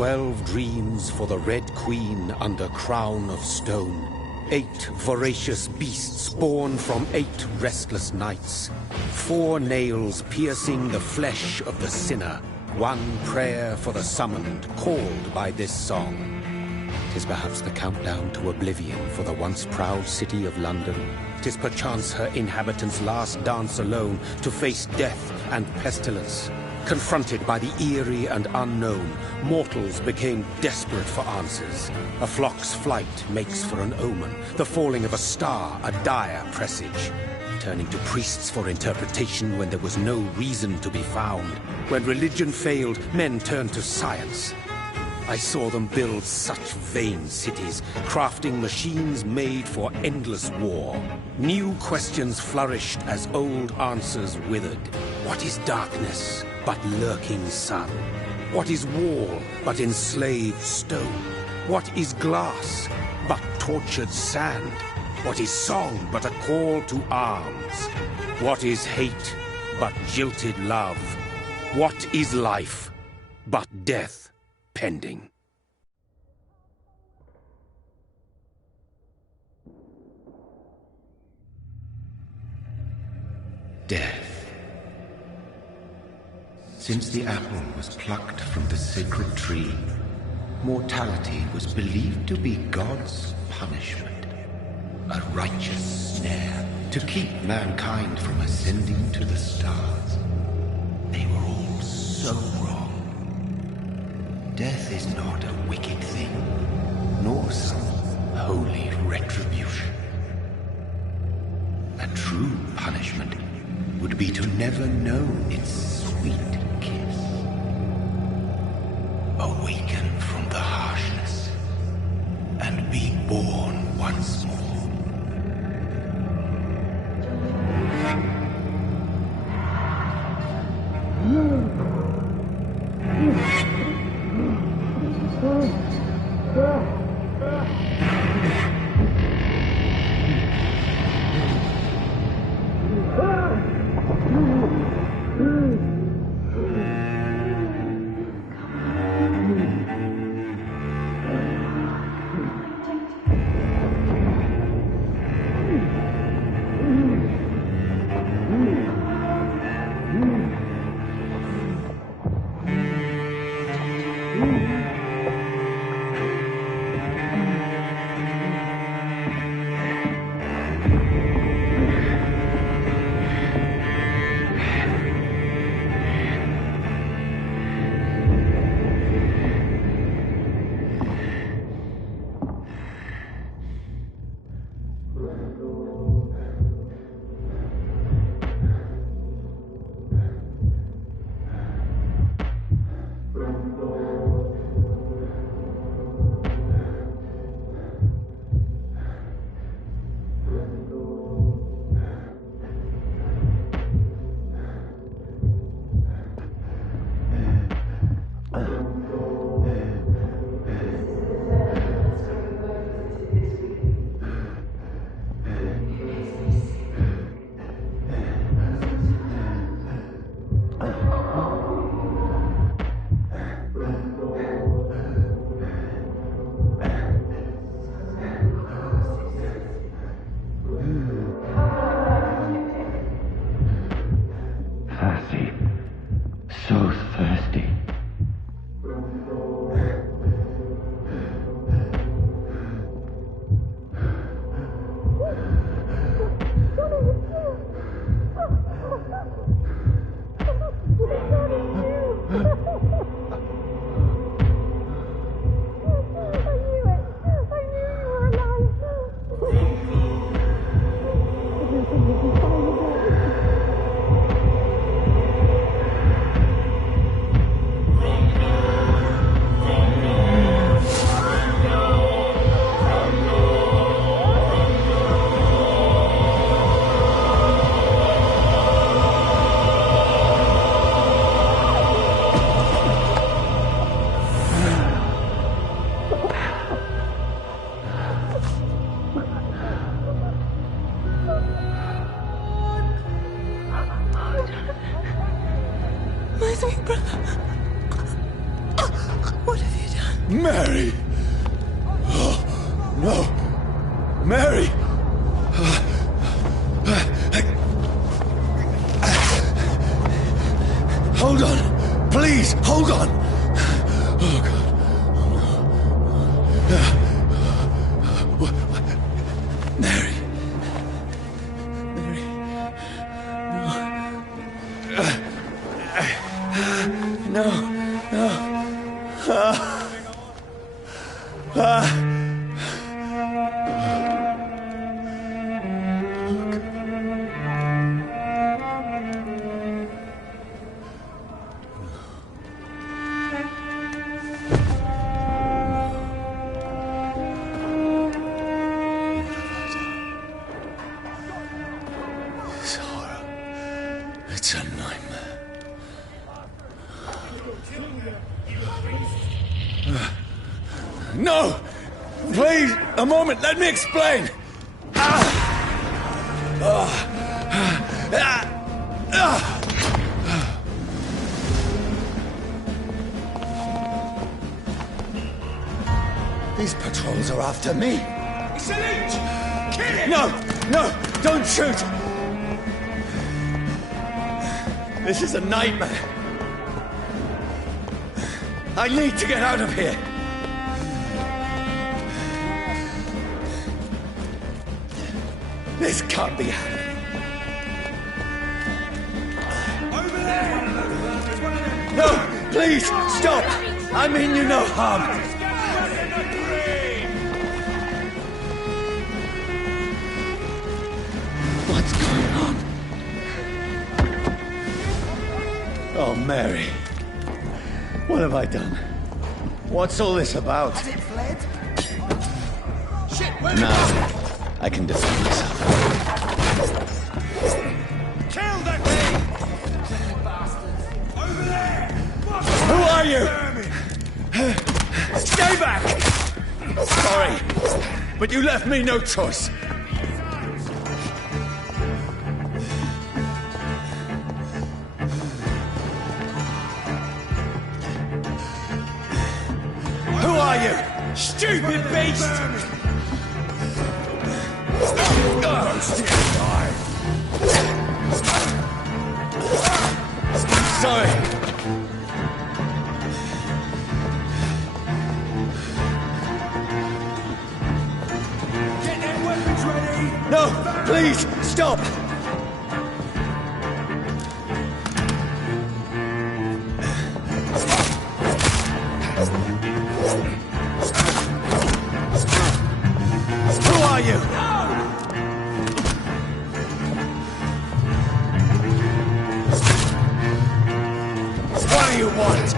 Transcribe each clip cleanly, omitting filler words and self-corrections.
12 dreams for the Red Queen under crown of stone. 8 voracious beasts born from 8 restless nights. 4 nails piercing the flesh of the sinner. 1 prayer for the summoned, called by this song. 'Tis perhaps the countdown to oblivion for the once proud city of London. 'Tis perchance her inhabitants' last dance alone to face death and pestilence. Confronted by the eerie and unknown, mortals became desperate for answers. A flock's flight makes for an omen, the falling of a star a dire presage. Turning to priests for interpretation when there was no reason to be found. When religion failed, men turned to science. I saw them build such vain cities, crafting machines made for endless war. New questions flourished as old answers withered. What is darkness but lurking sun? What is wall but enslaved stone? What is glass but tortured sand? What is song but a call to arms? What is hate but jilted love? What is life but death pending? Death. Since the apple was plucked from the sacred tree, mortality was believed to be God's punishment, a righteous snare to keep mankind from ascending to the stars. They were all so wrong. Death is not a wicked thing, nor some holy retribution. A true punishment would be to never know its sweet kiss. Awaken from the harshness and be born once more. Mary! Oh, no! Mary! Hold on! Please, hold on! Oh, God. Mary. Mary. No. No. This horror. It's a nightmare. No! Please, a moment, let me explain! These patrols are after me. It's a leech! Kill him! No, don't shoot! This is a nightmare. I need to get out of here. This can't be happening. Over there! There's one of them. No, please, stop! I mean you no harm. What's going on? Oh, Mary. What have I done? What's all this about? Has it fled? Shit, where Now, I can defend myself. Kill that thing! Bastards! Over there! Who are you? Stay back! Sorry, but you left me no choice. Who are you? Stupid beast! Sorry. Get their weapons ready! No, please, stop! Who are you? What do you want?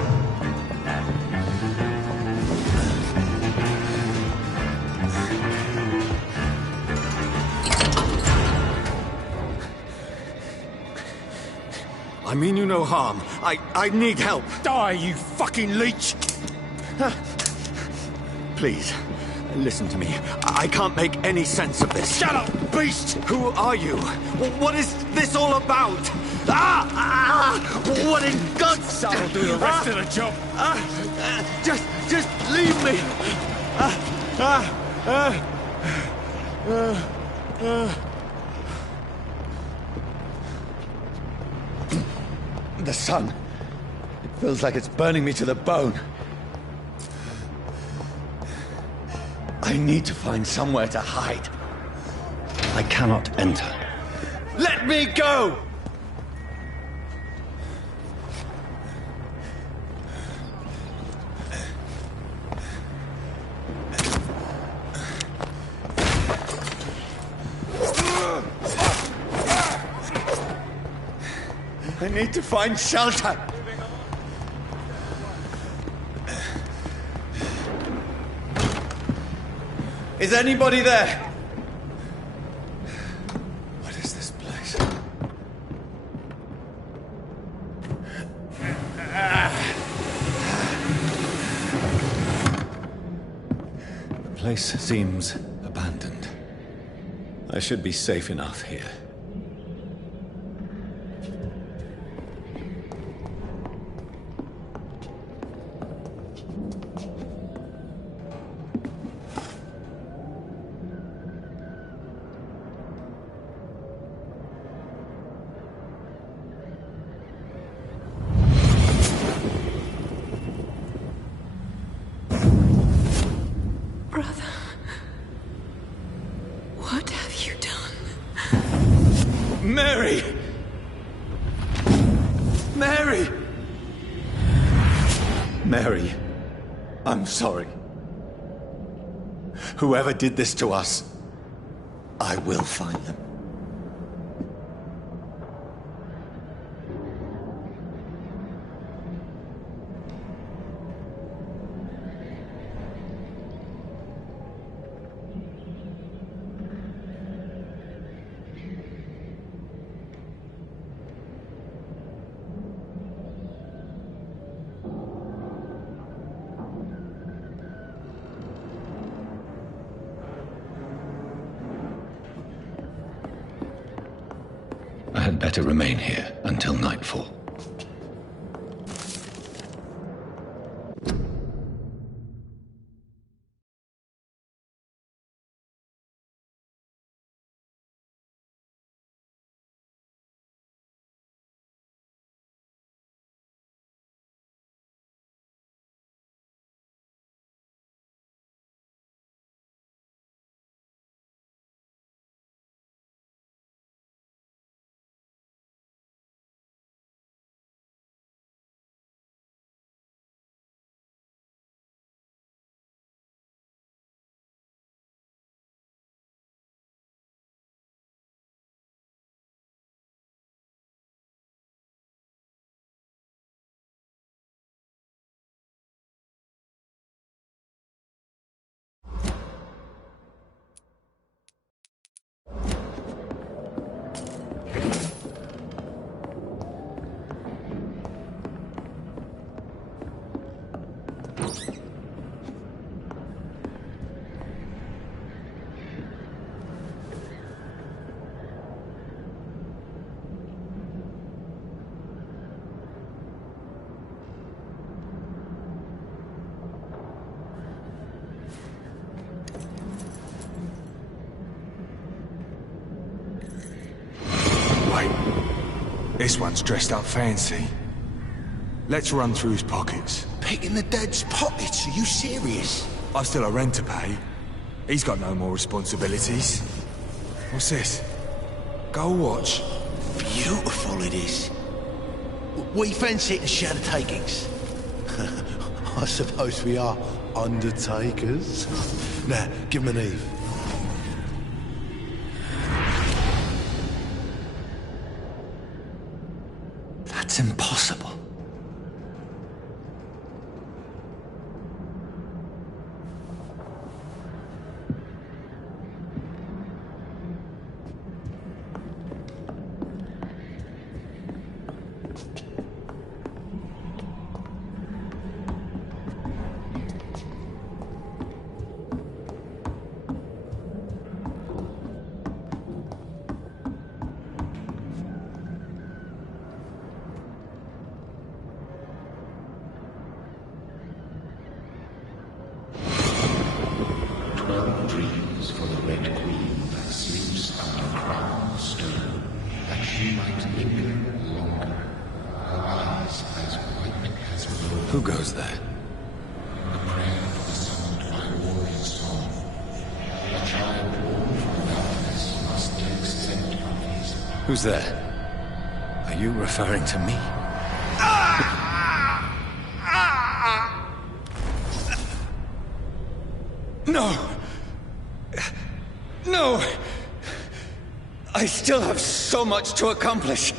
I mean you no harm. I need help. Die, you fucking leech! Please, listen to me. I can't make any sense of this. Shut up, beast! Who are you? What is this all about? What in God's That'll do the rest of the job. Just leave me. The sun. It feels like it's burning me to the bone. I need to find somewhere to hide. I cannot enter. Let me go! I need to find shelter. Is anybody there? What is this place? The place seems abandoned. I should be safe enough here. Mary! Mary! Mary, I'm sorry. Whoever did this to us, I will find them. I had better remain here until nightfall. This one's dressed up fancy. Let's run through his pockets. Picking the dead's pockets? Are you serious? I've still a rent to pay. He's got no more responsibilities. What's this? Gold watch. Beautiful it is. We fancy it and share the takings. I suppose we are undertakers. Now, give him an Eve. That's impossible. Dreams for the Red Queen that sleeps under crown of stone, that she might linger longer, her eyes as white as snow. Who goes there? A prayer for the summoned by warrior song. A child born from darkness must take scent of his. Who's there? Are you referring to me? No! No! I still have so much to accomplish.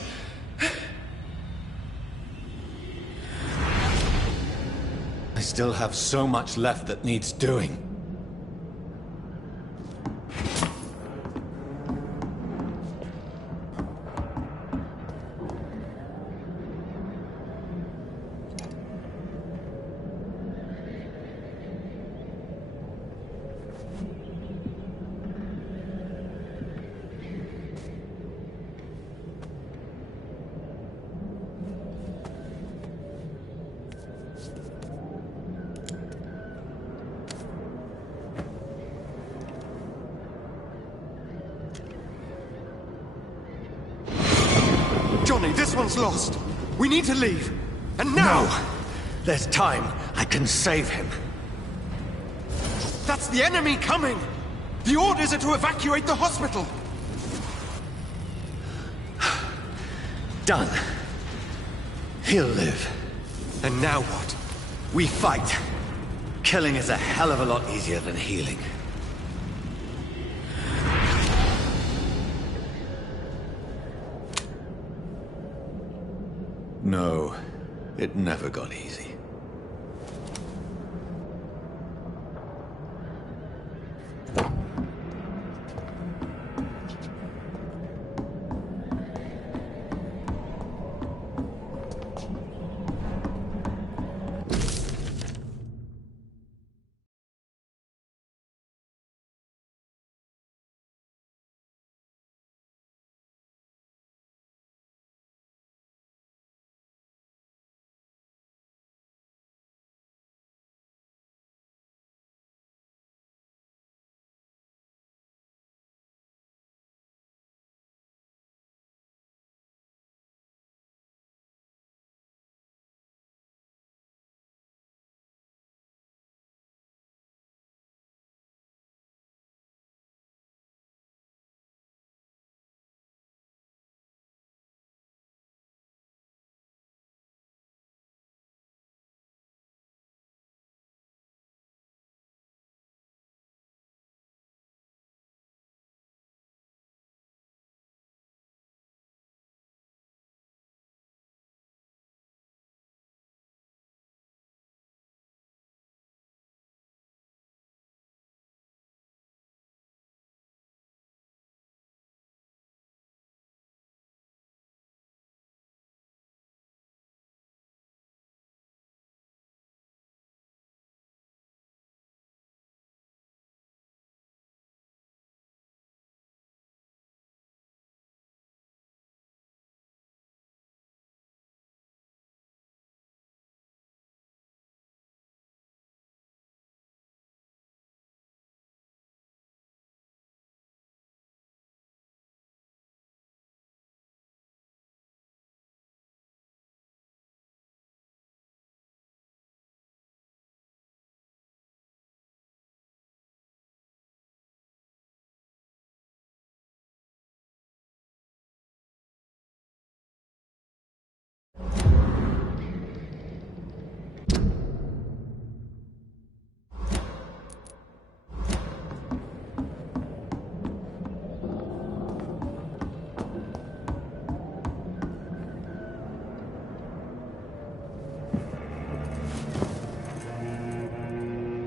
I still have so much left that needs doing. Johnny, this one's lost. We need to leave. And now! No! There's time. I can save him. That's the enemy coming! The orders are to evacuate the hospital! Done. He'll live. And now what? We fight. Killing is a hell of a lot easier than healing. No, it never got easy.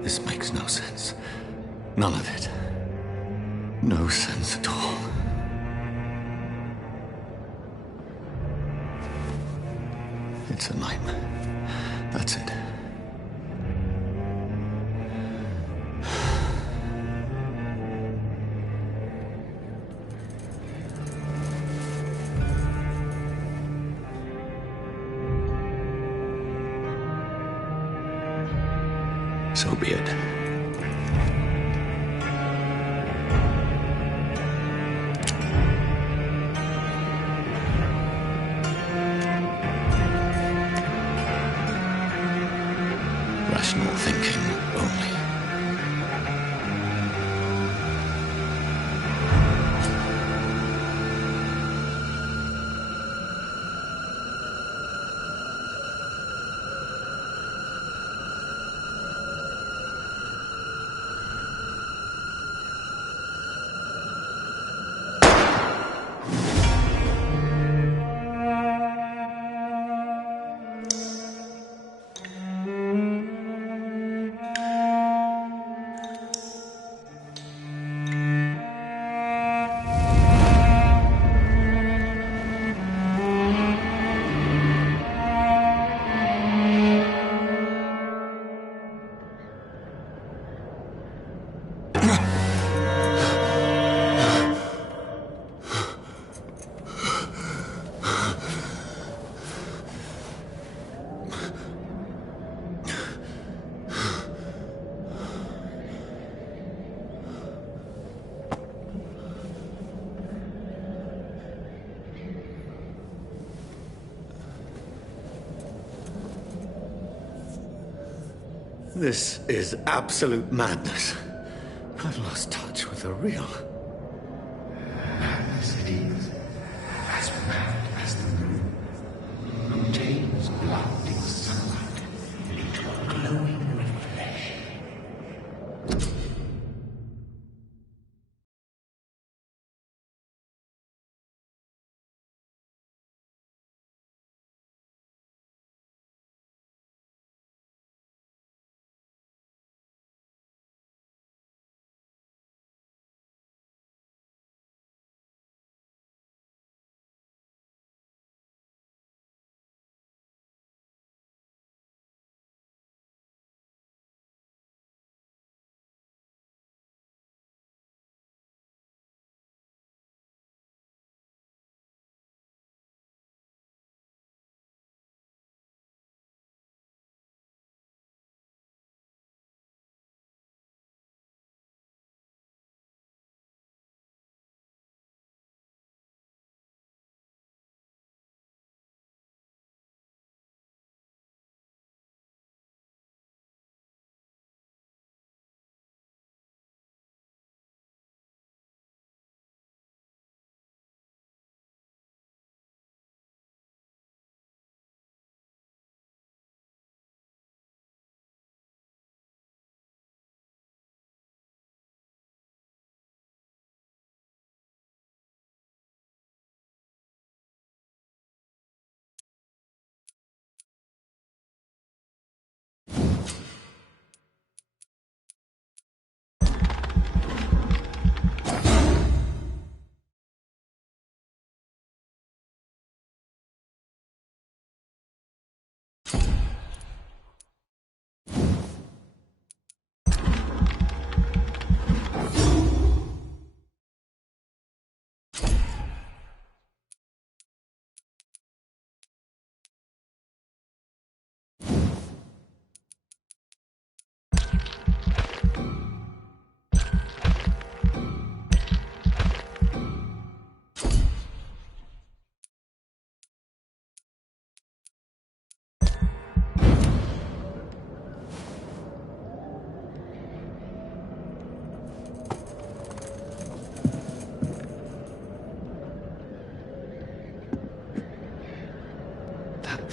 This makes no sense. None of it. No sense at all. It's a nightmare. That's it. So be it. Rational thinking only. This is absolute madness. I've lost touch with the real. Madness it is, as mad as the moon.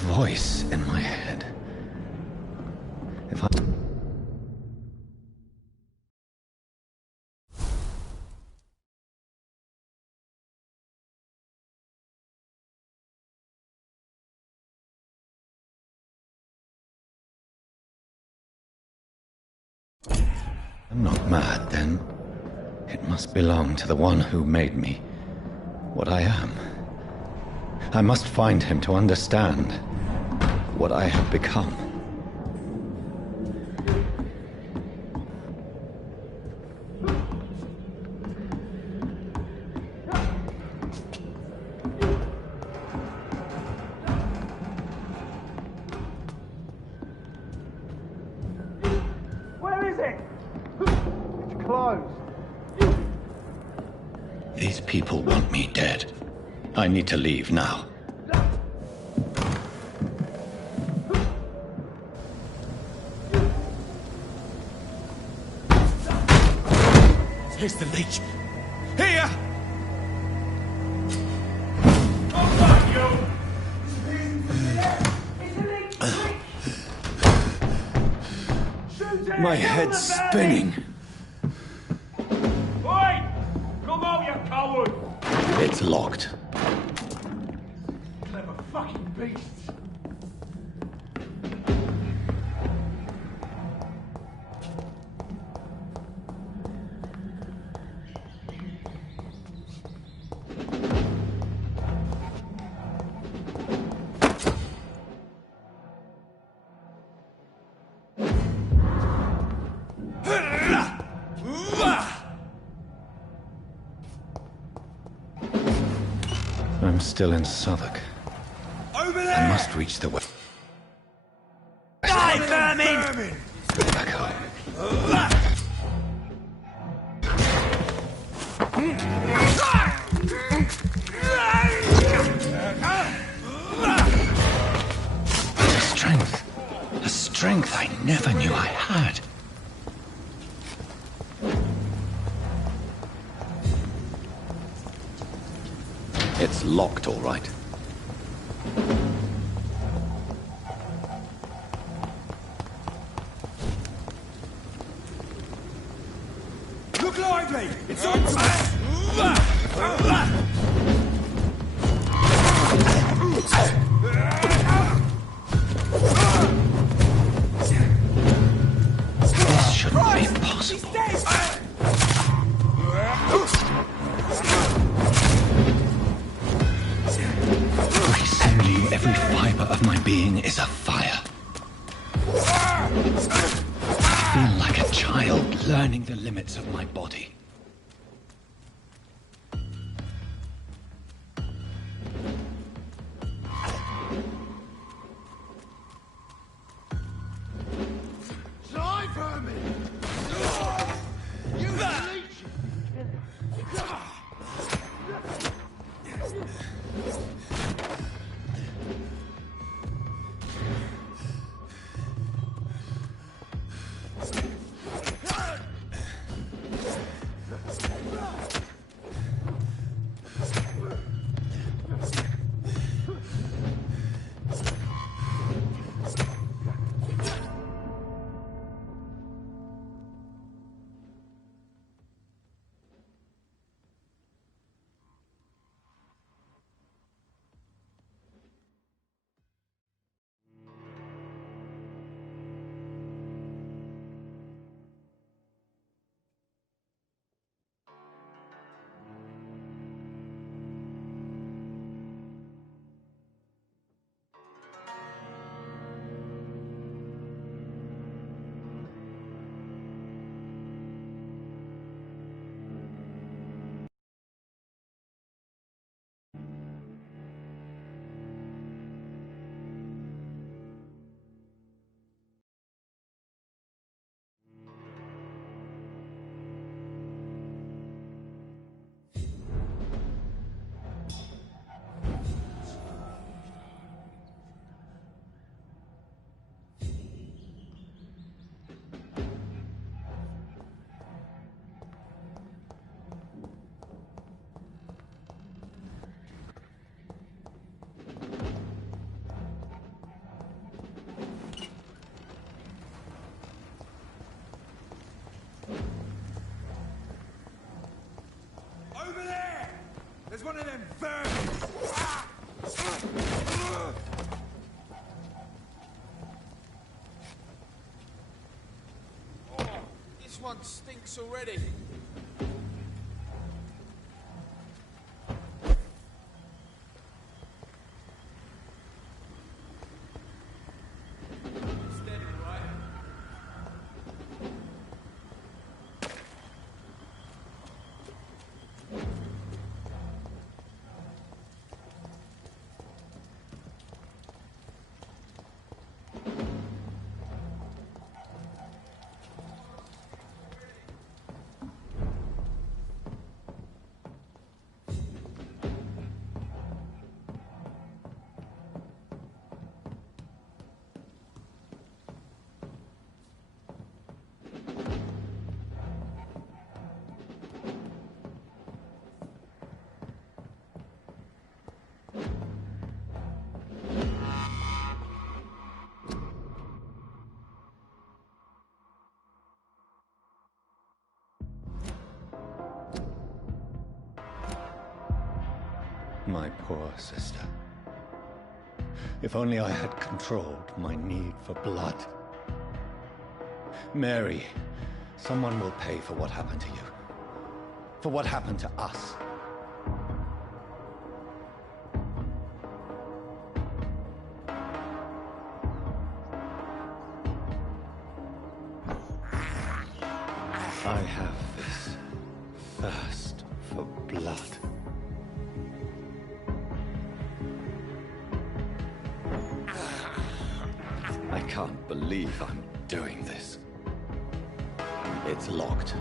voice in my head. If I... I'm not mad, then. It must belong to the one who made me what I am. I must find him to understand what I have become. Where is it? It's closed. These people want me dead. I need to leave now. Here's the leech. Here! My head's spinning. Oi! Come out, you coward! It's locked. Clever fucking beasts. I'm still in Southwark. Over there! I must reach the west. Die, vermin! Back home. A strength I never knew I had. It's locked, all right. Look lively! It's on time! This shouldn't be possible. Recently, every fiber of my being is afire. I feel like a child learning the limits of my body. Die, vermin! You leech! It's one of them vermin! Oh, this one stinks already. Steady, right? My poor sister. If only I had controlled my need for blood. Mary, someone will pay for what happened to you. For what happened to us. I have this thirst for blood. I can't believe I'm doing this. It's locked.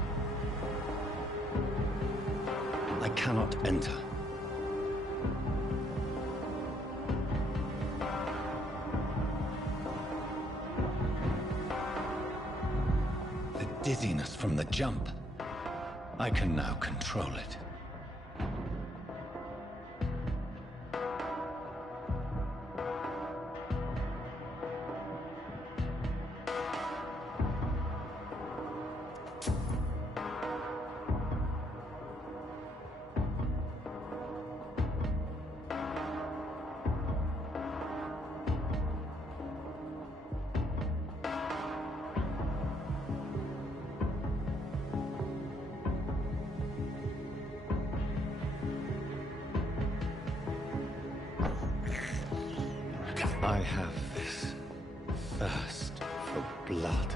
I cannot enter. The dizziness from the jump. I can now control it. I have this thirst for blood.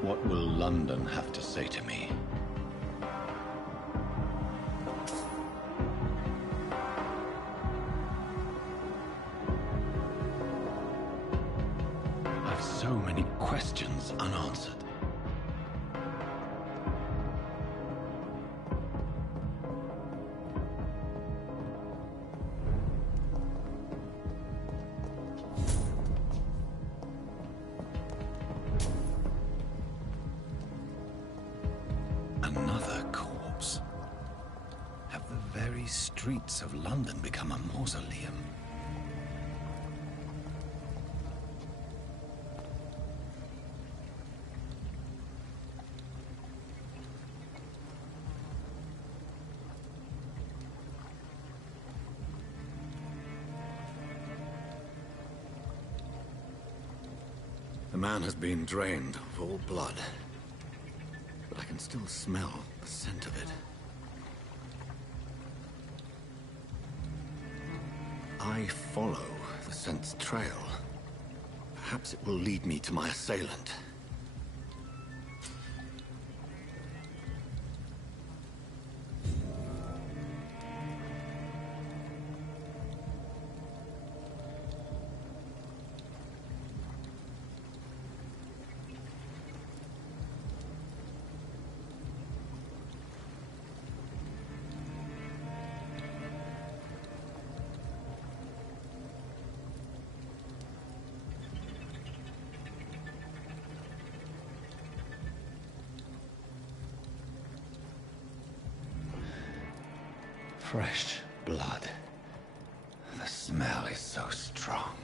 What will London have to say to me? I've so many questions unanswered. Another corpse. Have the very streets of London become a mausoleum? The man has been drained of all blood. But I can still smell the scent of it. I follow the scent's trail. Perhaps it will lead me to my assailant. Fresh blood. The smell is so strong.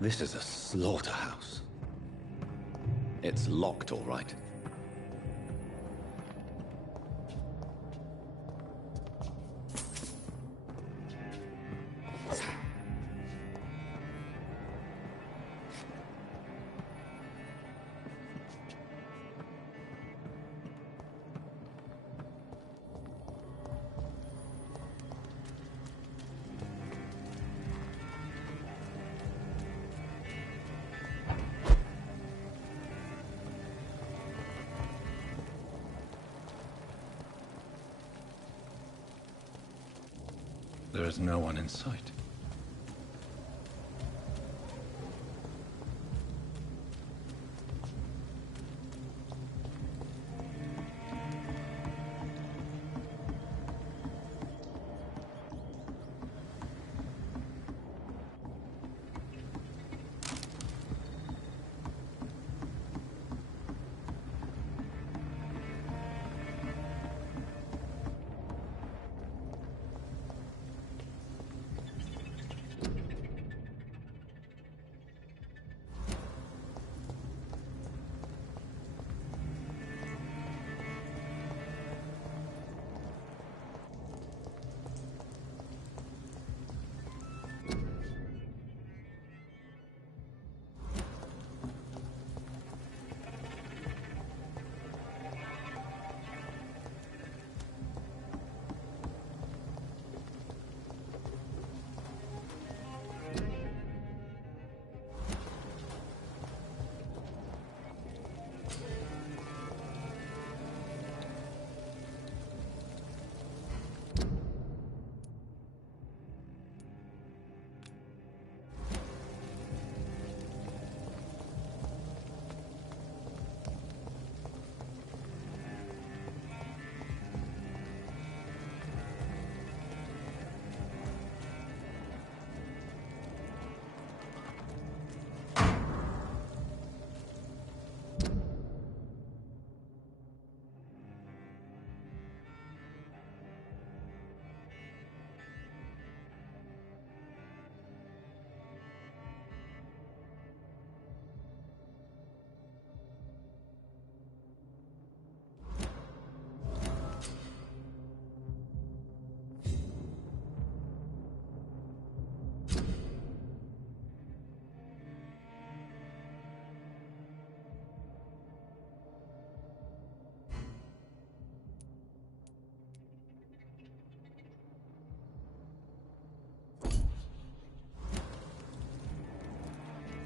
This is a slaughterhouse. It's locked, all right. There is no one in sight.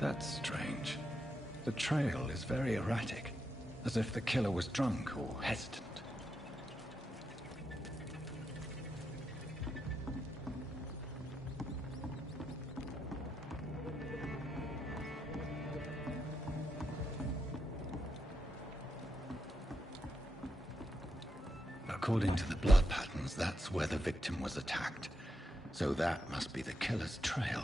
That's strange. The trail is very erratic, as if the killer was drunk or hesitant. According to the blood patterns, that's where the victim was attacked. So that must be the killer's trail.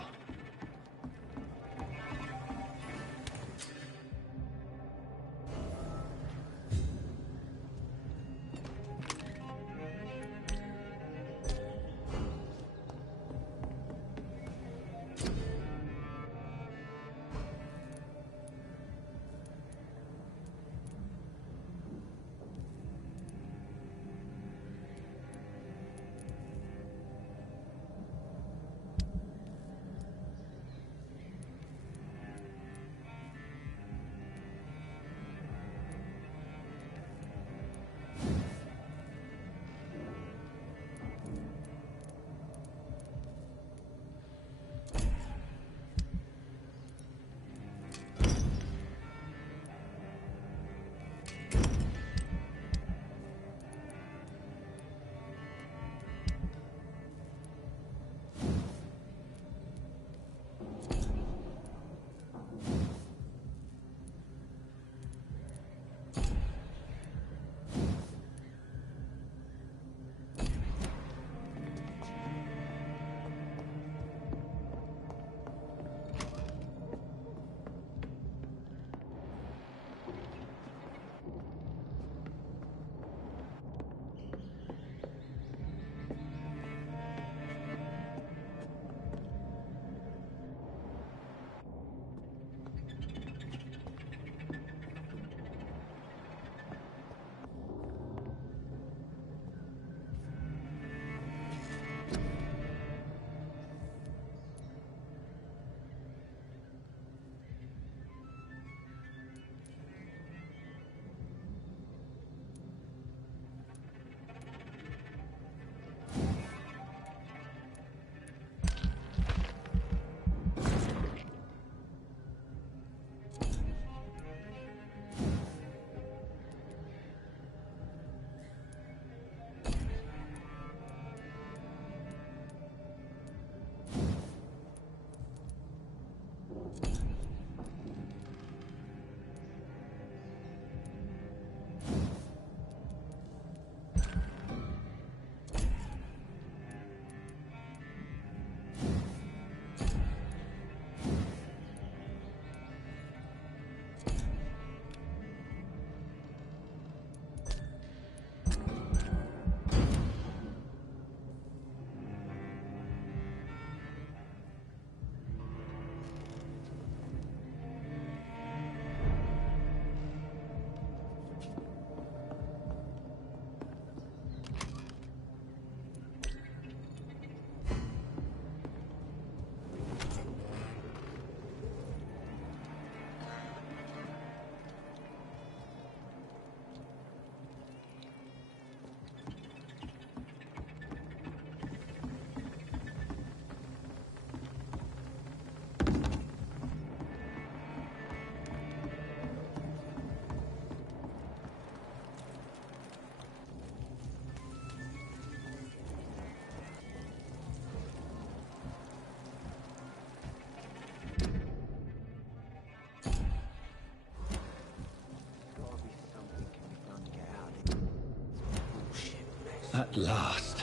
last,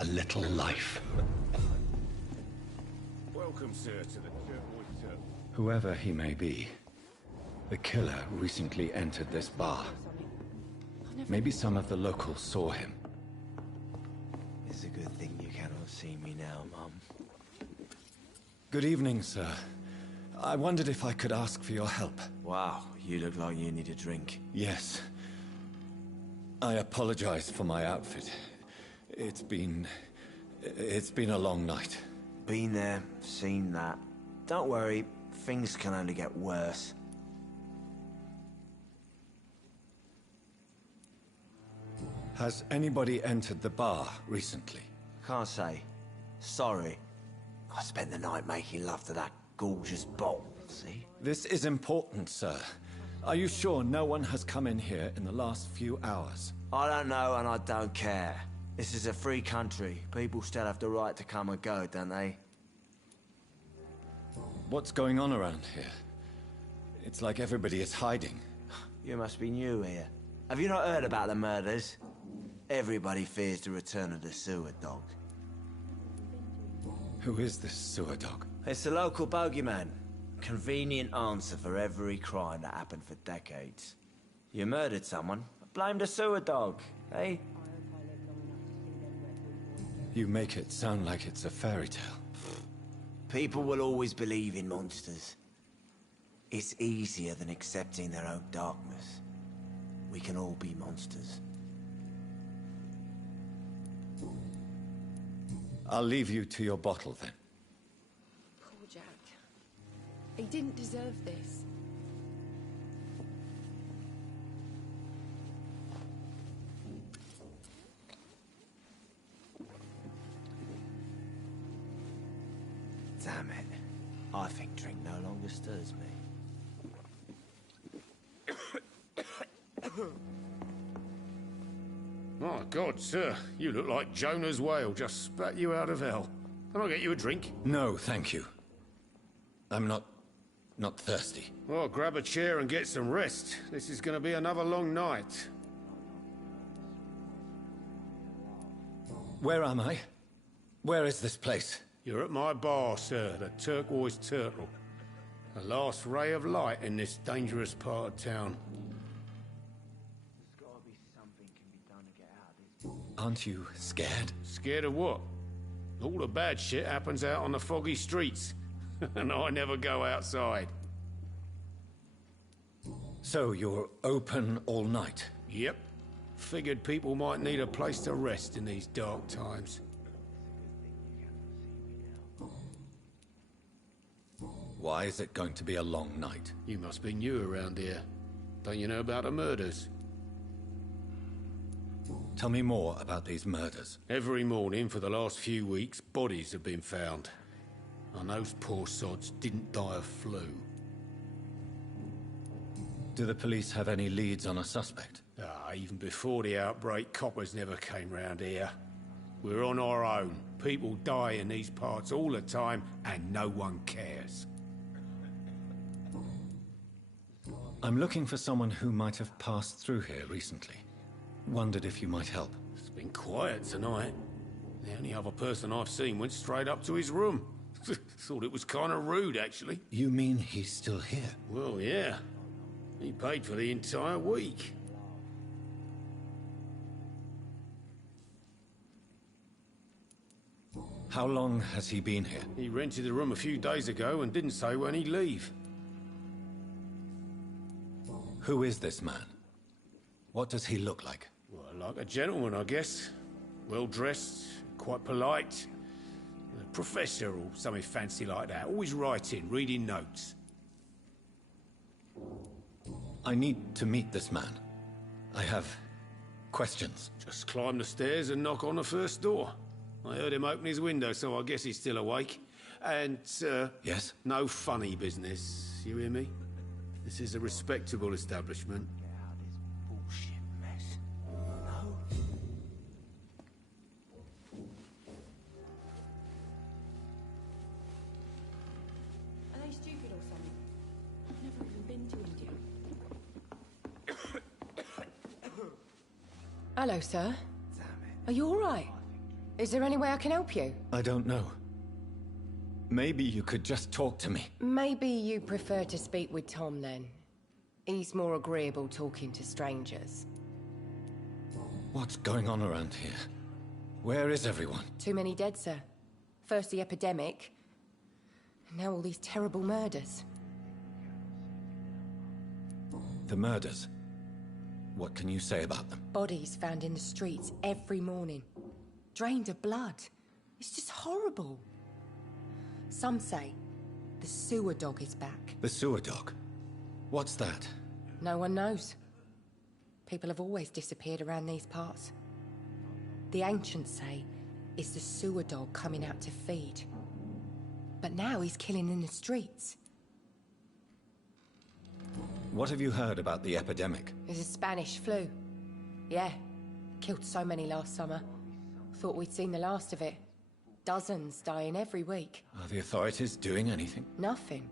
a little life. Welcome, sir, to the Turquoise Turtle. Whoever he may be, the killer recently entered this bar. Maybe some of the locals saw him. It's a good thing you cannot see me now, Mum. Good evening, sir. I wondered if I could ask for your help. Wow, you look like you need a drink. Yes. I apologize for my outfit. It's been a long night. Been there, seen that. Don't worry, things can only get worse. Has anybody entered the bar recently? Can't say. Sorry. I spent the night making love to that gorgeous bottle, see? This is important, sir. Are you sure no one has come in here in the last few hours? I don't know and I don't care. This is a free country. People still have the right to come and go, don't they? What's going on around here? It's like everybody is hiding. You must be new here. Have you not heard about the murders? Everybody fears the return of the sewer dog. Who is this sewer dog? It's the local bogeyman. Convenient answer for every crime that happened for decades. You murdered someone, blame the sewer dog, eh? You make it sound like it's a fairy tale. People will always believe in monsters. It's easier than accepting their own darkness. We can all be monsters. I'll leave you to your bottle, then. Poor Jack. He didn't deserve this. Damn it. I think drink no longer stirs me. My God, sir, you look like Jonah's whale just spat you out of hell. Can I get you a drink? No, thank you. I'm not thirsty. Well, grab a chair and get some rest. This is going to be another long night. Where am I? Where is this place? You're at my bar, sir, the Turquoise Turtle. The last ray of light in this dangerous part of town. Aren't you scared? Scared of what? All the bad shit happens out on the foggy streets. And I never go outside. So you're open all night? Yep. Figured people might need a place to rest in these dark times. Why is it going to be a long night? You must be new around here. Don't you know about the murders? Tell me more about these murders. Every morning for the last few weeks, bodies have been found. And those poor sods didn't die of flu. Do the police have any leads on a suspect? Even before the outbreak, coppers never came round here. We're on our own. People die in these parts all the time, and no one cares. I'm looking for someone who might have passed through here recently. Wondered if you might help. It's been quiet tonight. The only other person I've seen went straight up to his room. Thought it was kind of rude, actually. You mean he's still here? Well, yeah. He paid for the entire week. How long has he been here? He rented the room a few days ago and didn't say when he'd leave. Who is this man? What does he look like? Well, like a gentleman, I guess. Well-dressed, quite polite. A professor or something fancy like that. Always writing, reading notes. I need to meet this man. I have questions. Just climb the stairs and knock on the first door. I heard him open his window, so I guess he's still awake. And, Yes? no funny business. You hear me? This is a respectable establishment. Are they stupid or something? I've never even been to India. Hello, sir. Damn it. Are you all right? Is there any way I can help you? I don't know. Maybe you could just talk to me. Maybe you prefer to speak with Tom, then. He's more agreeable talking to strangers. What's going on around here? Where is everyone? Too many dead, sir. First the epidemic, and now all these terrible murders. The murders? What can you say about them? Bodies found in the streets every morning. Drained of blood. It's just horrible. Some say the sewer dog is back. The sewer dog? What's that? No one knows. People have always disappeared around these parts. The ancients say it's the sewer dog coming out to feed. But now he's killing in the streets. What have you heard about the epidemic? It's a Spanish flu. Yeah. Killed so many last summer. Thought we'd seen the last of it. Dozens dying every week. Are the authorities doing anything? Nothing.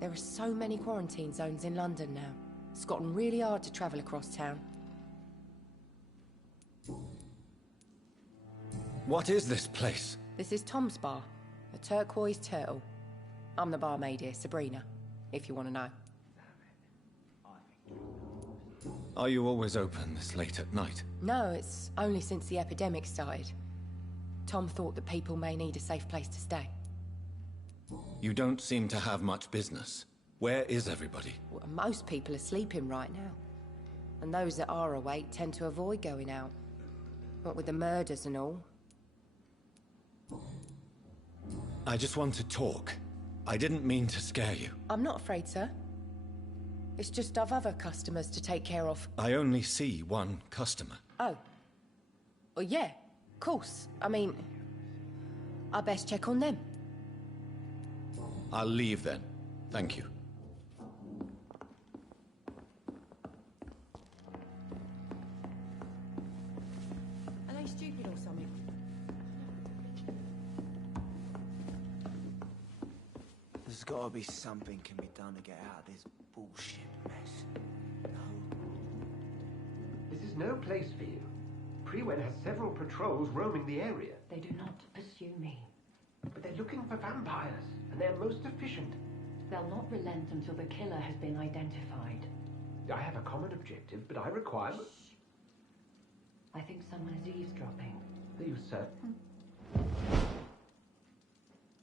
There are so many quarantine zones in London now. It's gotten really hard to travel across town. What is this place? This is Tom's bar, the Turquoise Turtle. I'm the barmaid here, Sabrina, if you want to know. Are you always open this late at night? No, it's only since the epidemic started. Tom thought that people may need a safe place to stay. You don't seem to have much business. Where is everybody? Well, most people are sleeping right now. And those that are awake tend to avoid going out. What with the murders and all. I just want to talk. I didn't mean to scare you. I'm not afraid, sir. It's just I've other customers to take care of. I only see one customer. Oh. Well, yeah, of course. I mean, I best check on them. I'll leave then. Thank you. Are they stupid or something? There's gotta be something can be done to get out of this bullshit mess. No? This is no place for you. Prewen has several patrols roaming the area. They do not pursue me. But they're looking for vampires, and they're most efficient. They'll not relent until the killer has been identified. I have a common objective, but I require... Shh. I think someone is eavesdropping. Are you certain?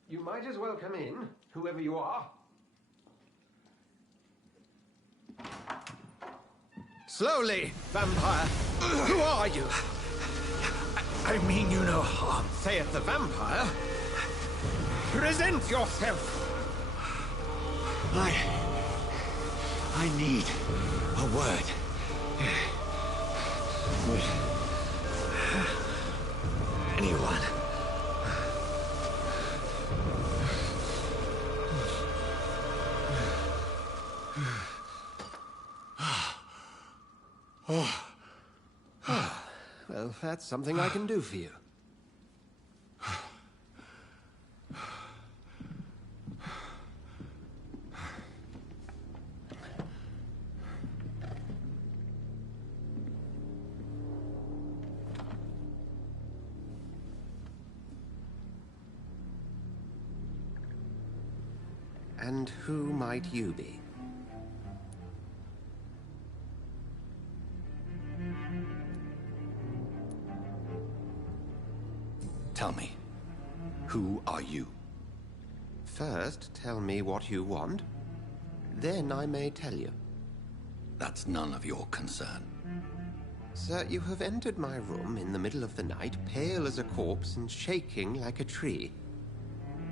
You might as well come in, whoever you are. Slowly, vampire! Who are you? I mean you no harm, saith the vampire. Present yourself! I need a word. Anyone. Well, that's something I can do for you. And who might you be? Tell me, who are you? First, tell me what you want. Then I may tell you. That's none of your concern. Sir, you have entered my room in the middle of the night, pale as a corpse and shaking like a tree.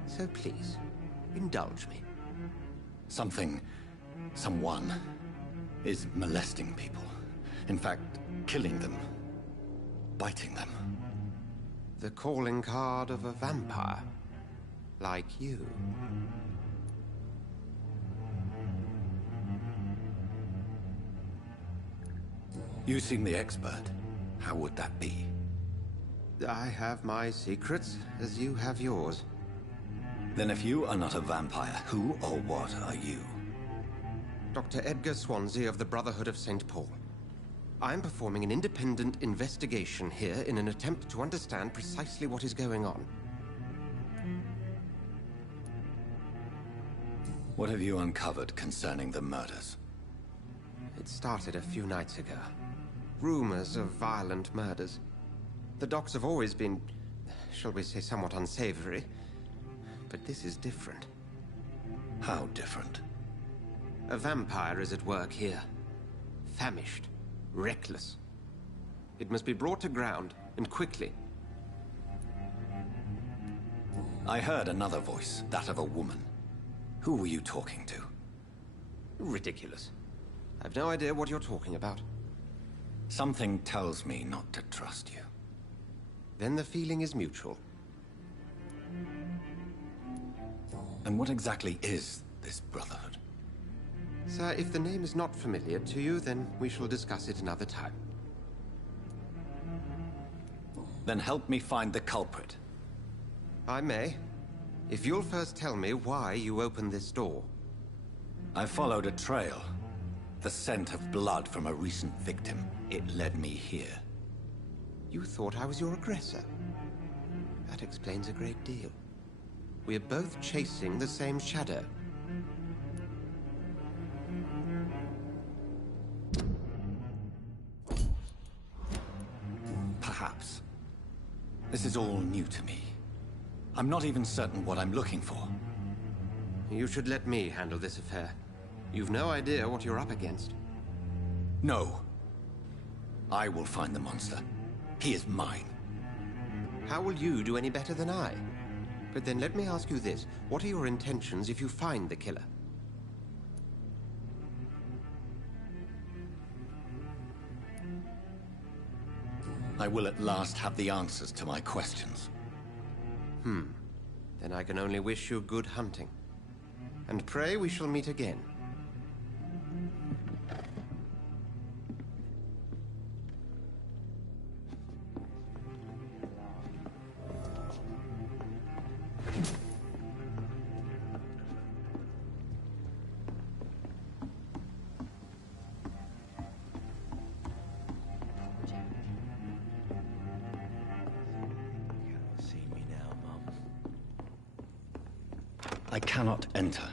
So please, indulge me. Someone is molesting people. In fact, killing them. Biting them. The calling card of a vampire. Like you. You seem the expert. How would that be? I have my secrets, as you have yours. Then if you are not a vampire, who or what are you? Dr. Edgar Swansea of the Brotherhood of St. Paul. I'm performing an independent investigation here in an attempt to understand precisely what is going on. What have you uncovered concerning the murders? It started a few nights ago. Rumors of violent murders. The docks have always been, shall we say, somewhat unsavory. But this is different. How different? A vampire is at work here. Famished. Reckless. It must be brought to ground, and quickly. I heard another voice, that of a woman. Who were you talking to? Ridiculous. I've no idea what you're talking about. Something tells me not to trust you. Then the feeling is mutual. And what exactly is this Brotherhood? Sir, if the name is not familiar to you, then we shall discuss it another time. Then help me find the culprit. I may. If you'll first tell me why you opened this door. I followed a trail. The scent of blood from a recent victim. It led me here. You thought I was your aggressor. That explains a great deal. We are both chasing the same shadow. Perhaps. This is all new to me. I'm not even certain what I'm looking for. You should let me handle this affair. You've no idea what you're up against. No. I will find the monster. He is mine. How will you do any better than I? But then let me ask you this. What are your intentions if you find the killer? I will at last have the answers to my questions. Then I can only wish you good hunting. And pray we shall meet again. I cannot enter.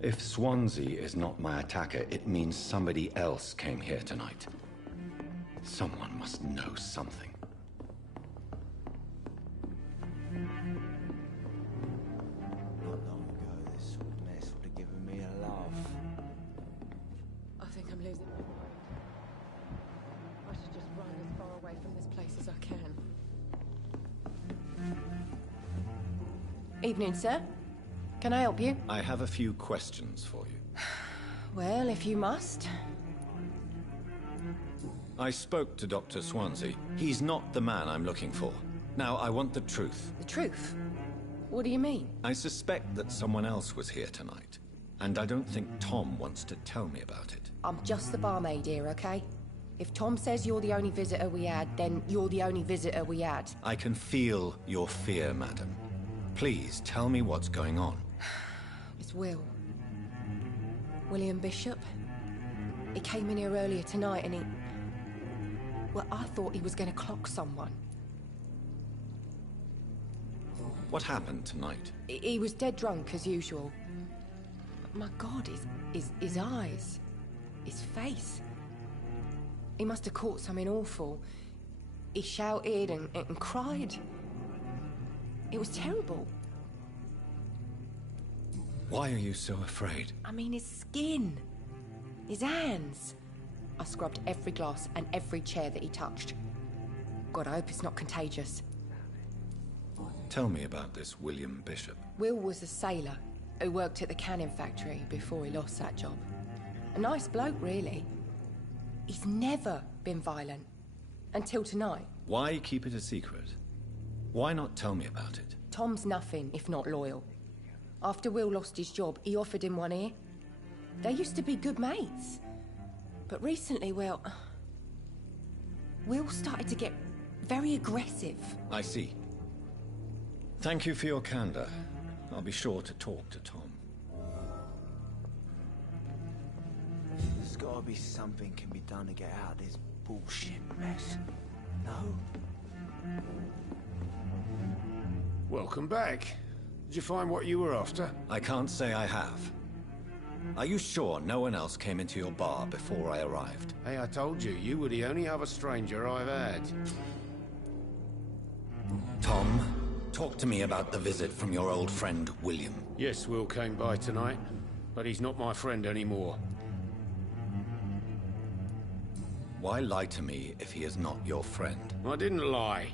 If Swansea is not my attacker, it means somebody else came here tonight. Someone must know something. Not long ago, this sort of mess would have given me a laugh. I think I'm losing my mind. I should just run as far away from this place as I can. Evening, sir. Can I help you? I have a few questions for you. Well, if you must. I spoke to Dr. Swansea. He's not the man I'm looking for. Now, I want the truth. The truth? What do you mean? I suspect that someone else was here tonight. And I don't think Tom wants to tell me about it. I'm just the barmaid here, okay? If Tom says you're the only visitor we had, then you're the only visitor we had. I can feel your fear, madam. Please, tell me what's going on. It's Will. William Bishop. He came in here earlier tonight and he... Well, I thought he was going to clock someone. What happened tonight? He was dead drunk, as usual. But my God, his eyes. His face. He must have caught something awful. He shouted and cried. It was terrible. Why are you so afraid? I mean, his skin. His hands. I scrubbed every glass and every chair that he touched. God, I hope it's not contagious. Tell me about this William Bishop. Will was a sailor who worked at the canning factory before he lost that job. A nice bloke, really. He's never been violent. Until tonight. Why keep it a secret? Why not tell me about it? Tom's nothing if not loyal. After Will lost his job, he offered him one ear. They used to be good mates. But recently, well... Will started to get very aggressive. I see. Thank you for your candor. I'll be sure to talk to Tom. gotta be something can be done to get out of this bullshit mess. No? Welcome back. Did you find what you were after? I can't say I have. Are you sure no one else came into your bar before I arrived? Hey, I told you, you were the only other stranger I've had. Tom, talk to me about the visit from your old friend, William. Yes, Will came by tonight, but he's not my friend anymore. Why lie to me if he is not your friend? I didn't lie.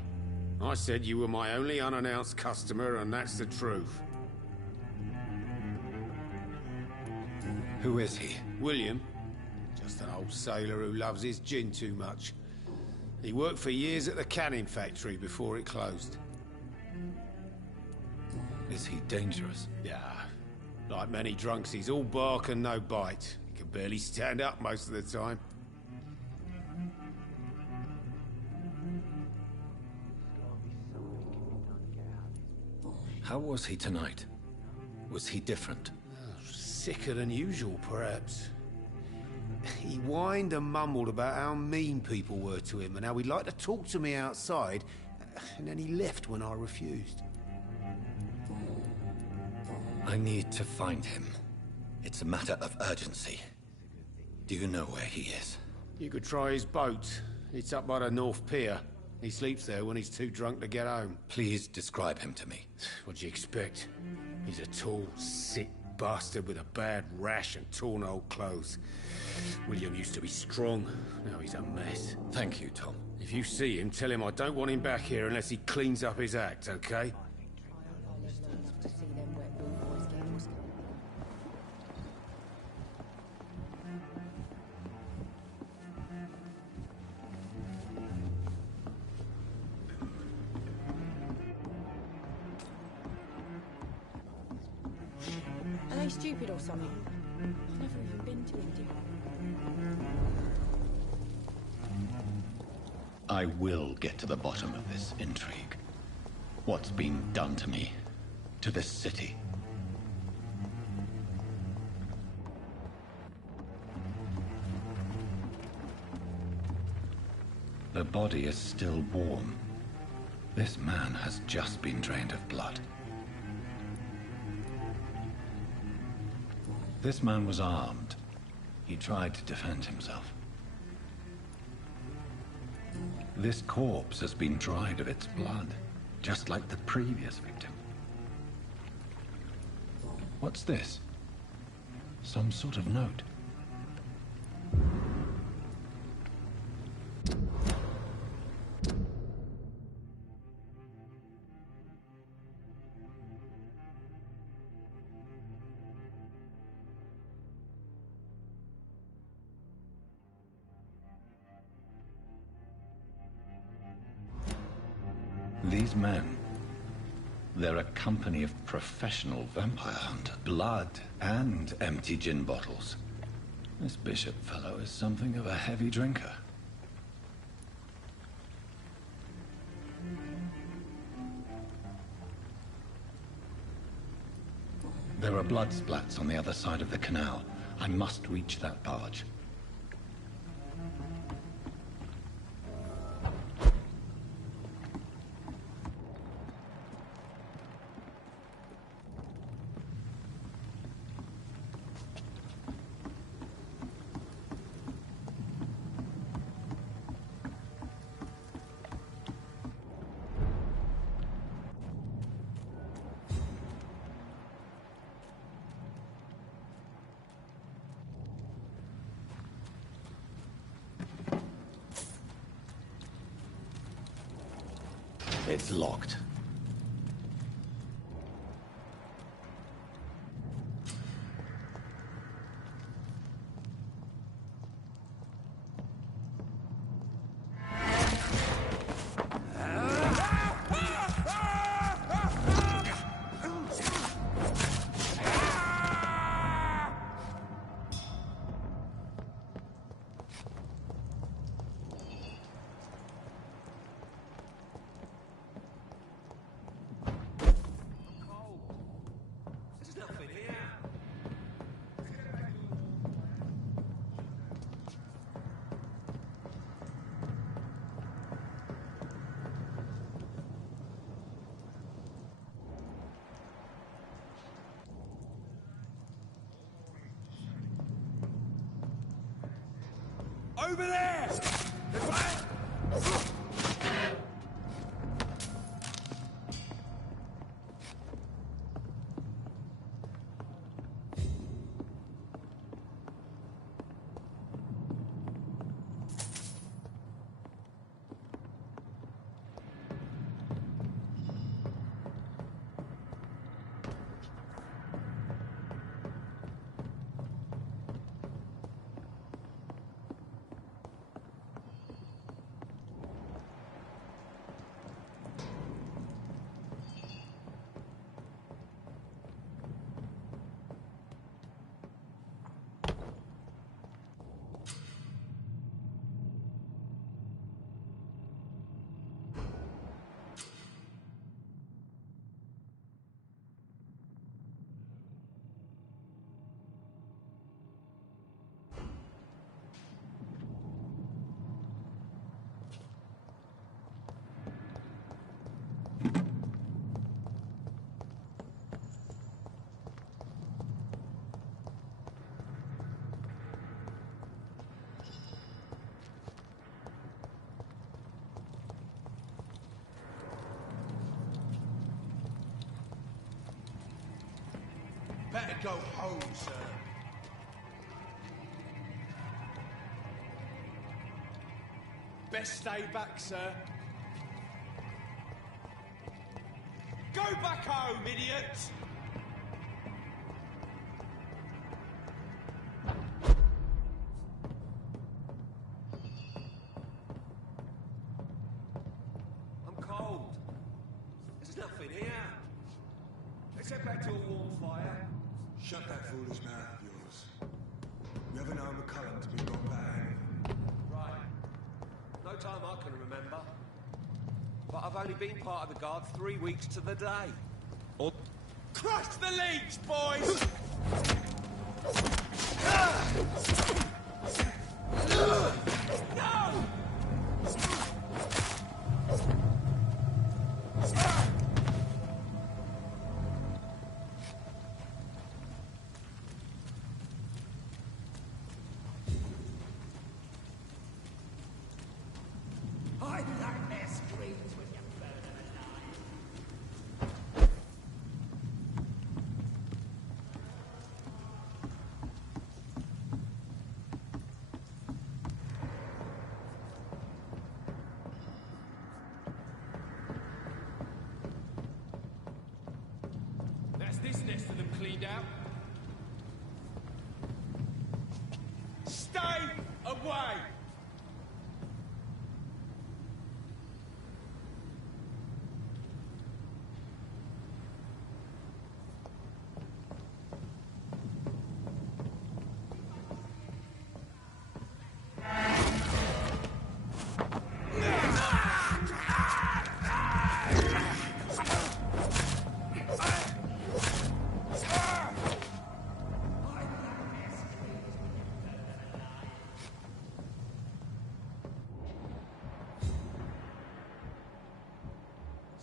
I said you were my only unannounced customer, and that's the truth. Who is he? William. Just an old sailor who loves his gin too much. He worked for years at the canning factory before it closed. Is he dangerous? Yeah. Like many drunks, he's all bark and no bite. He can barely stand up most of the time. How was he tonight? Was he different? Sicker than usual, perhaps. He whined and mumbled about how mean people were to him and how he'd like to talk to me outside, and then he left when I refused. I need to find him. It's a matter of urgency. Do you know where he is? You could try his boat. It's up by the North Pier. He sleeps there when he's too drunk to get home. Please describe him to me. What do you expect? He's a tall, sick bastard with a bad rash and torn old clothes. William used to be strong. Now he's a mess. Thank you, Tom. If you see him, tell him I don't want him back here unless he cleans up his act, okay? Are they stupid or something? I've never even been to India. I will get to the bottom of this intrigue. What's been done to me? To this city? The body is still warm. This man has just been drained of blood. This man was armed. He tried to defend himself. This corpse has been dried of its blood, just like the previous victim. What's this? Some sort of note. These men, they're a company of professional vampire hunters. Blood and empty gin bottles. This Bishop fellow is something of a heavy drinker. There are blood splats on the other side of the canal. I must reach that barge. It's locked. Over there! Better go home, sir. Best stay back, sir. Go back home, idiot! I'm cold. There's nothing here. Let's head back to a warm fire. Shut that foolish mouth of yours. You haven't known McCullum to be gone bad. Right. No time I can remember. But I've only been part of the guard 3 weeks to the day. Crush the leech, boys! No! I like their screams when you burn them alive. That's this nest of them cleaned out. Stay away!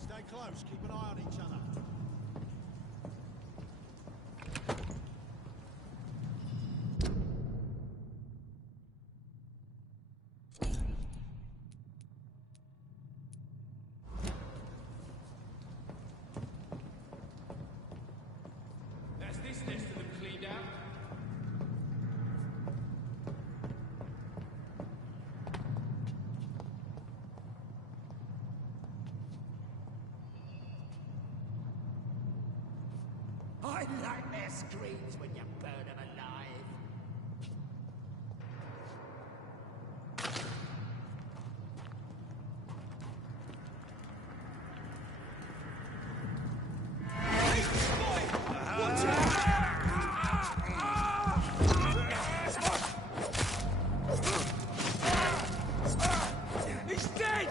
Stay close, keep an eye on each other. That's this nest of them cleaned out. I like their screams when you burn them alive. He's dead!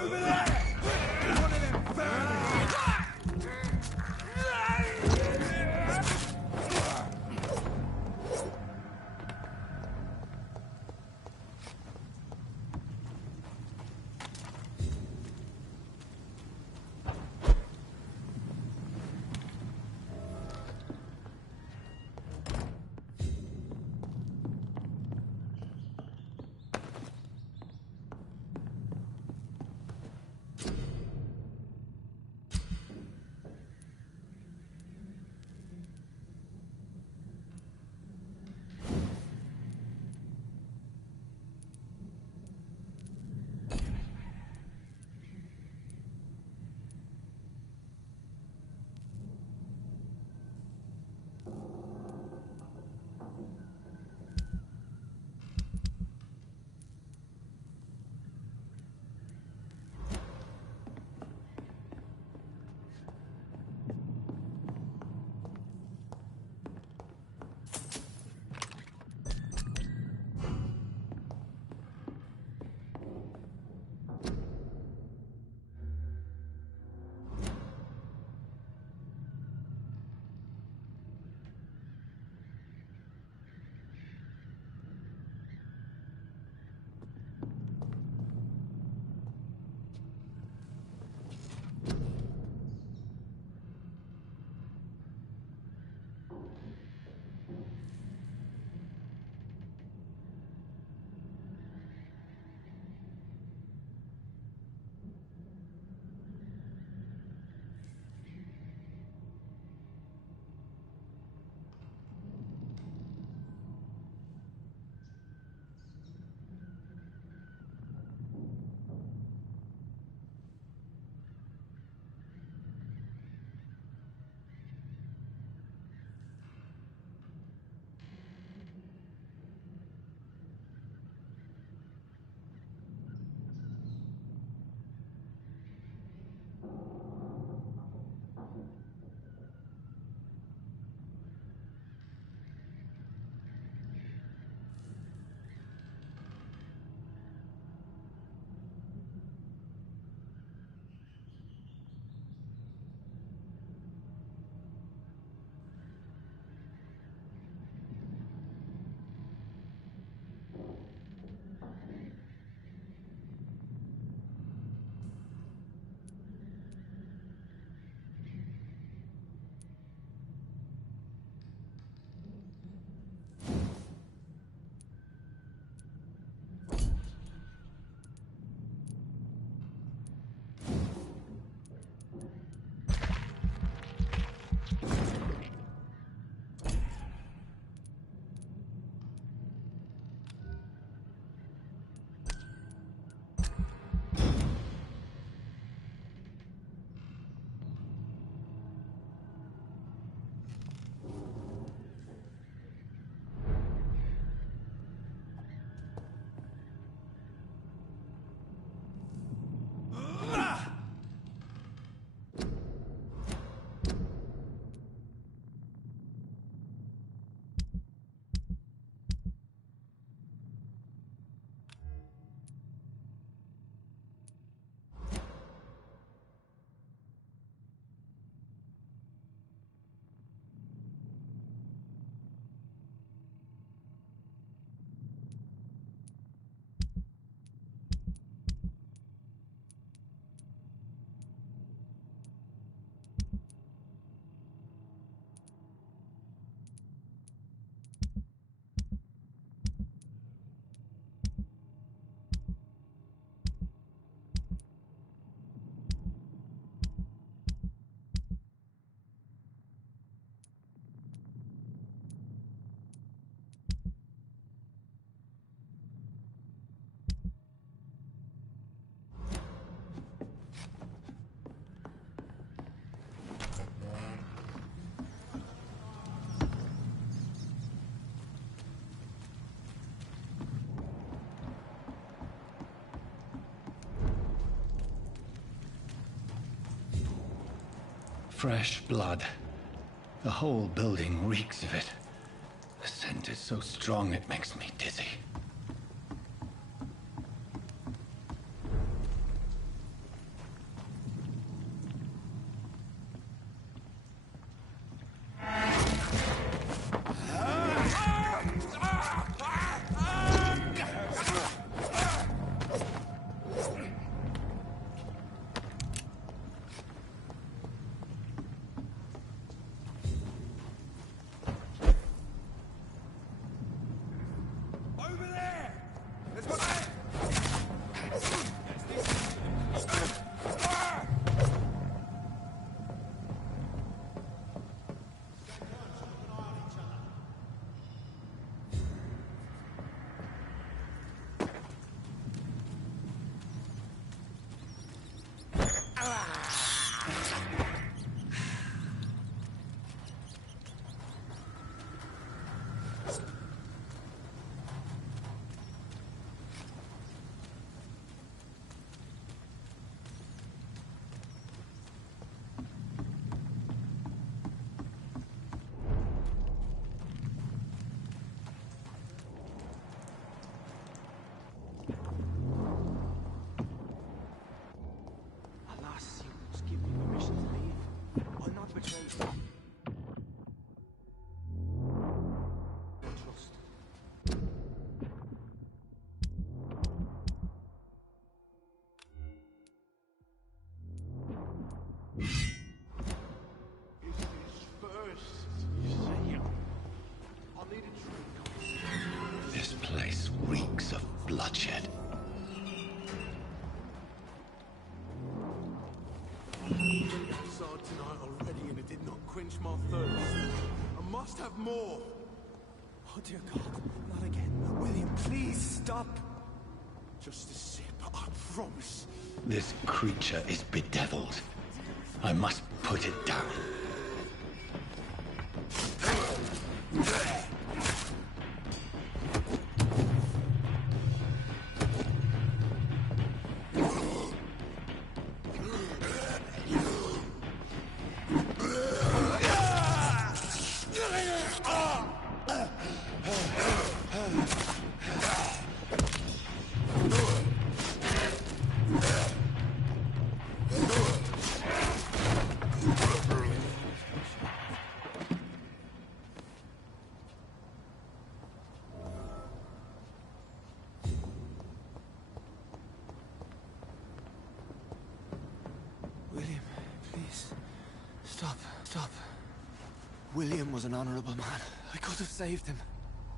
Over there! One of them furries! Fresh blood. The whole building reeks of it. The scent is so strong it makes me dizzy. quench my thirst. I must have more. Oh dear God, not again. William, please stop. Just a sip, I promise. This creature is bedeviled. I must put it down. Stop. William was an honorable man. I could have saved him.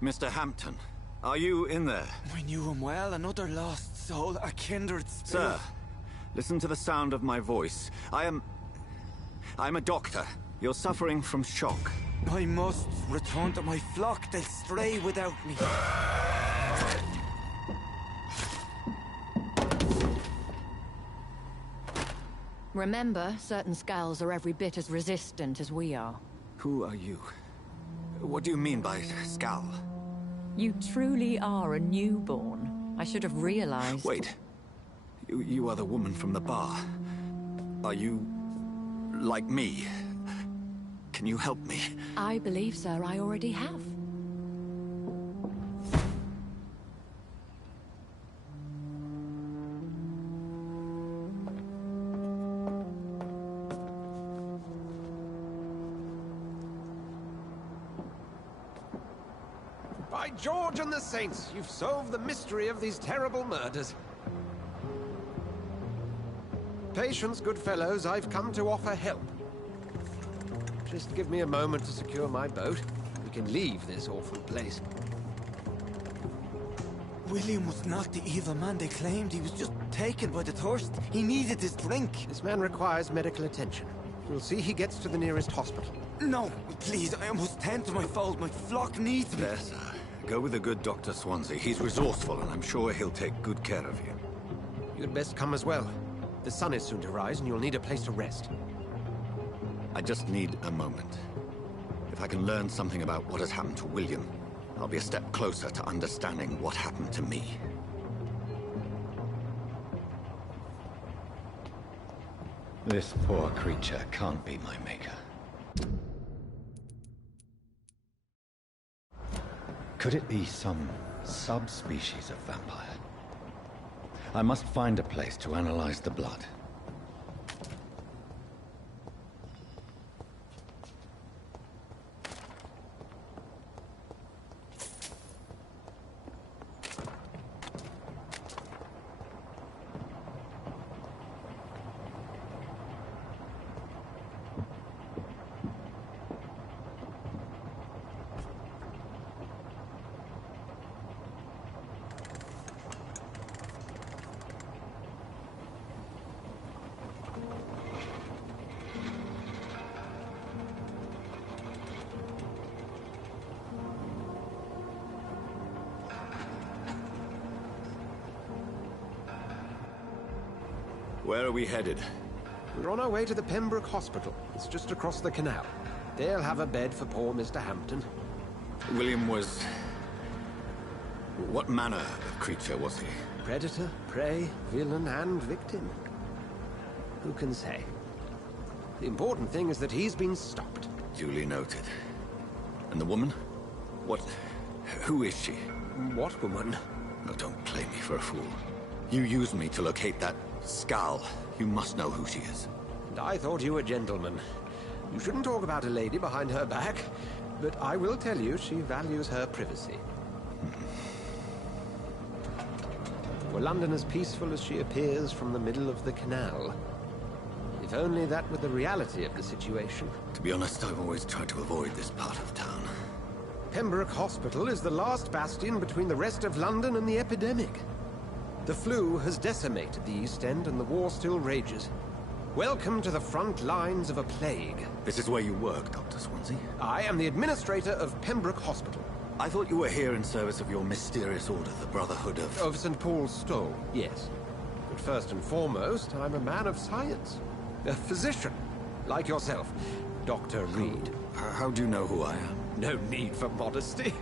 Mr. Hampton, are you in there? I knew him well, another lost soul, a kindred spirit. Sir, listen to the sound of my voice. I'm a doctor. You're suffering from shock. I must return to my flock. They'll stray without me. Remember, certain skulls are every bit as resistant as we are. Who are you? What do you mean by skull? You truly are a newborn. I should have realized. Wait. You are the woman from the bar. Are you... like me? Can you help me? I believe, sir, I already have. By George and the Saints, you've solved the mystery of these terrible murders. Patience, good fellows, I've come to offer help. Just give me a moment to secure my boat. We can leave this awful place. William was not the evil man they claimed. He was just taken by the thirst. He needed his drink. This man requires medical attention. We'll see he gets to the nearest hospital. No, please, I must tend to my fold. My flock needs me. There, sir. Go with the good Dr. Swansea. He's resourceful, and I'm sure he'll take good care of you. You'd best come as well. The sun is soon to rise, and you'll need a place to rest. I just need a moment. If I can learn something about what has happened to William, I'll be a step closer to understanding what happened to me. This poor creature can't be my maker. Could it be some subspecies of vampire? I must find a place to analyze the blood. Where are we headed? We're on our way to the Pembroke Hospital. It's just across the canal. They'll have a bed for poor Mr. Hampton. William was... what manner of creature was he? Predator, prey, villain, and victim. Who can say? The important thing is that he's been stopped. Duly noted. And the woman? What... who is she? What woman? Oh, don't play me for a fool. You used me to locate that skull. You must know who she is. And I thought you a gentleman. You shouldn't talk about a lady behind her back, but I will tell you she values her privacy. Were London as peaceful as she appears from the middle of the canal? If only that were the reality of the situation. To be honest, I've always tried to avoid this part of town. Pembroke Hospital is the last bastion between the rest of London and the epidemic. The flu has decimated the East End and the war still rages. Welcome to the front lines of a plague. This is where you work, Dr. Swansea? I am the administrator of Pembroke Hospital. I thought you were here in service of your mysterious order, the Brotherhood of... Of St. Paul's Stole, yes. But first and foremost, I'm a man of science. A physician, like yourself, Dr. Reed. How do you know who I am? No need for modesty.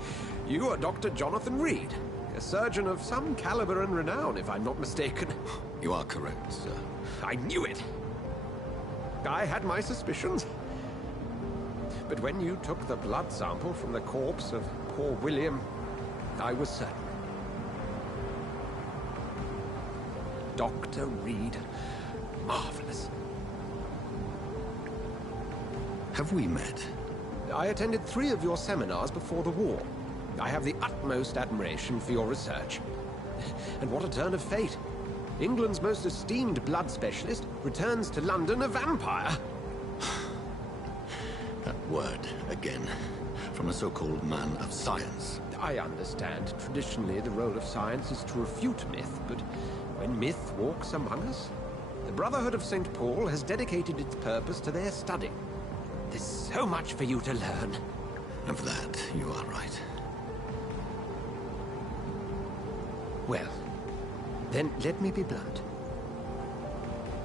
You are Dr. Jonathan Reed, a surgeon of some caliber and renown, if I'm not mistaken. You are correct, sir. I knew it! I had my suspicions. But when you took the blood sample from the corpse of poor William, I was certain. Dr. Reed. Marvelous. Have we met? I attended 3 of your seminars before the war. I have the utmost admiration for your research. And what a turn of fate. England's most esteemed blood specialist returns to London a vampire. That word, again, from a so-called man of science. I understand. Traditionally, the role of science is to refute myth, but when myth walks among us, the Brotherhood of St. Paul has dedicated its purpose to their study. There's so much for you to learn. Of that, you are right. Well, then let me be blunt.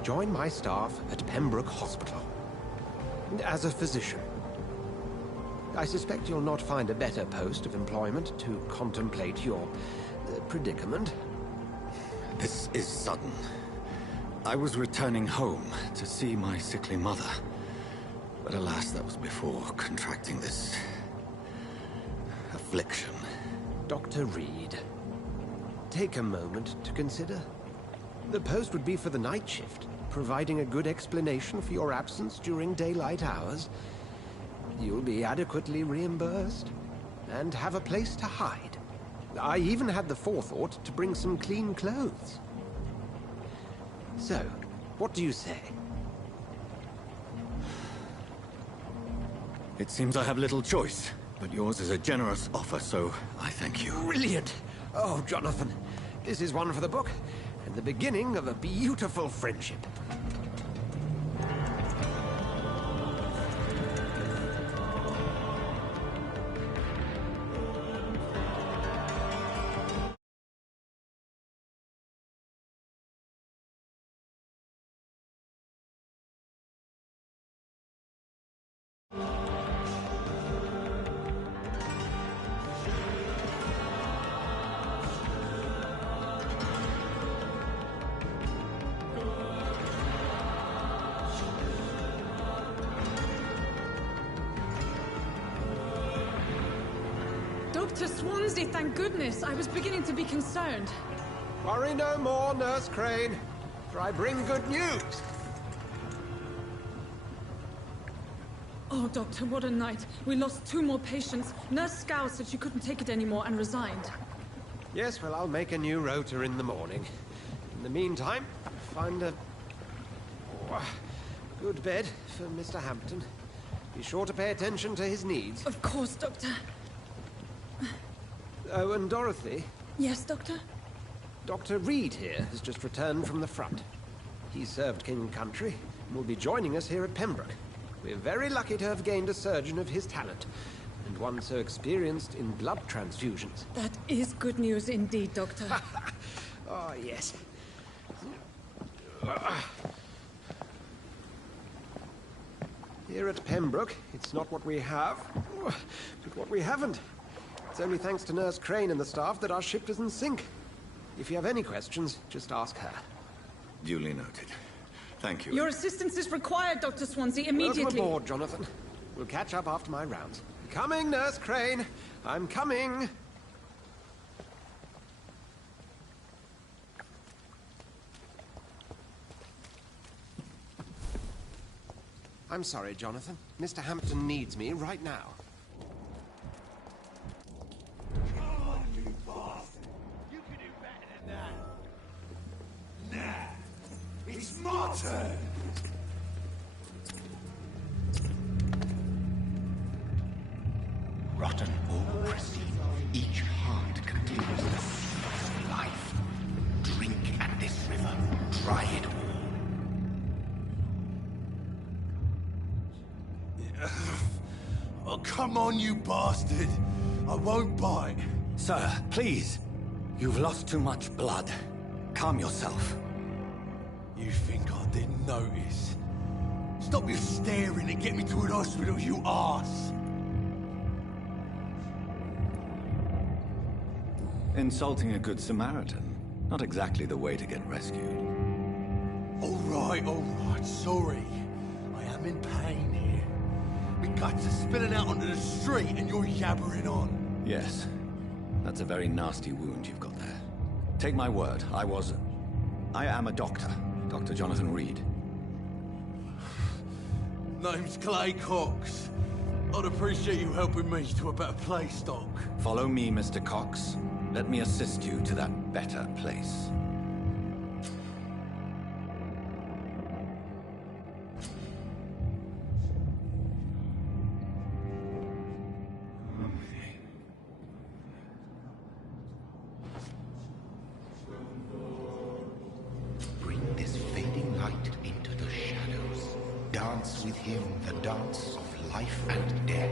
Join my staff at Pembroke Hospital. As a physician. I suspect you'll not find a better post of employment to contemplate your predicament. This is sudden. I was returning home to see my sickly mother. But alas, that was before contracting this... affliction. Dr. Reed, take a moment to consider. The post would be for the night shift, providing a good explanation for your absence during daylight hours. You'll be adequately reimbursed, and have a place to hide. I even had the forethought to bring some clean clothes. So, what do you say? It seems I have little choice, but yours is a generous offer, so I thank you. Brilliant! Oh, Jonathan, this is one for the book, and the beginning of a beautiful friendship. Dr. Swansea, thank goodness. I was beginning to be concerned. Worry no more, Nurse Crane, for I bring good news. Oh, Doctor, what a night. We lost 2 more patients. Nurse Scow said she couldn't take it anymore and resigned. Yes, well, I'll make a new rota in the morning. In the meantime, find a... good bed for Mr. Hampton. Be sure to pay attention to his needs. Of course, Doctor. Oh, and Dorothy? Yes, Doctor? Dr. Reed here has just returned from the front. He served King and Country and will be joining us here at Pembroke. We're very lucky to have gained a surgeon of his talent, and one so experienced in blood transfusions. That is good news indeed, Doctor. Oh, yes. Here at Pembroke, it's not what we have, but what we haven't. It's only thanks to Nurse Crane and the staff that our ship doesn't sink. If you have any questions, just ask her. Duly noted. Thank you. Your assistance is required, Dr. Swansea, immediately. Welcome aboard, Jonathan. We'll catch up after my rounds. Coming, Nurse Crane. I'm coming. I'm sorry, Jonathan. Mr. Hampton needs me right now. It's my turn! Rotten or pristine, each heart contains the seed of life. Drink at this river, try it all. Oh, come on, you bastard! I won't bite. Sir, please. You've lost too much blood. Calm yourself. You think I didn't notice? Stop your staring and get me to an hospital, you arse! Insulting a good Samaritan. Not exactly the way to get rescued. All right, sorry. I am in pain here. My guts are spilling out onto the street and you're yabbering on. Yes. That's a very nasty wound you've got there. Take my word, I am a doctor. Dr. Jonathan Reed. Name's Clay Cox. I'd appreciate you helping me to a better place, Doc. Follow me, Mr. Cox. Let me assist you to that better place. Bring this fading light into the shadows. Dance with him the dance of life and death.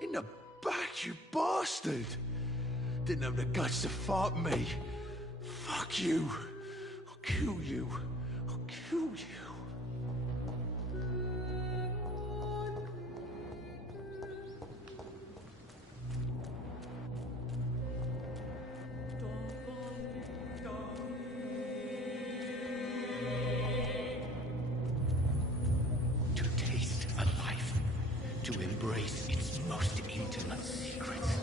In the back, you bastard! Didn't have the guts to fight me. Fuck you. I'll kill you. I'll kill you. To taste a life, to embrace its most intimate secrets.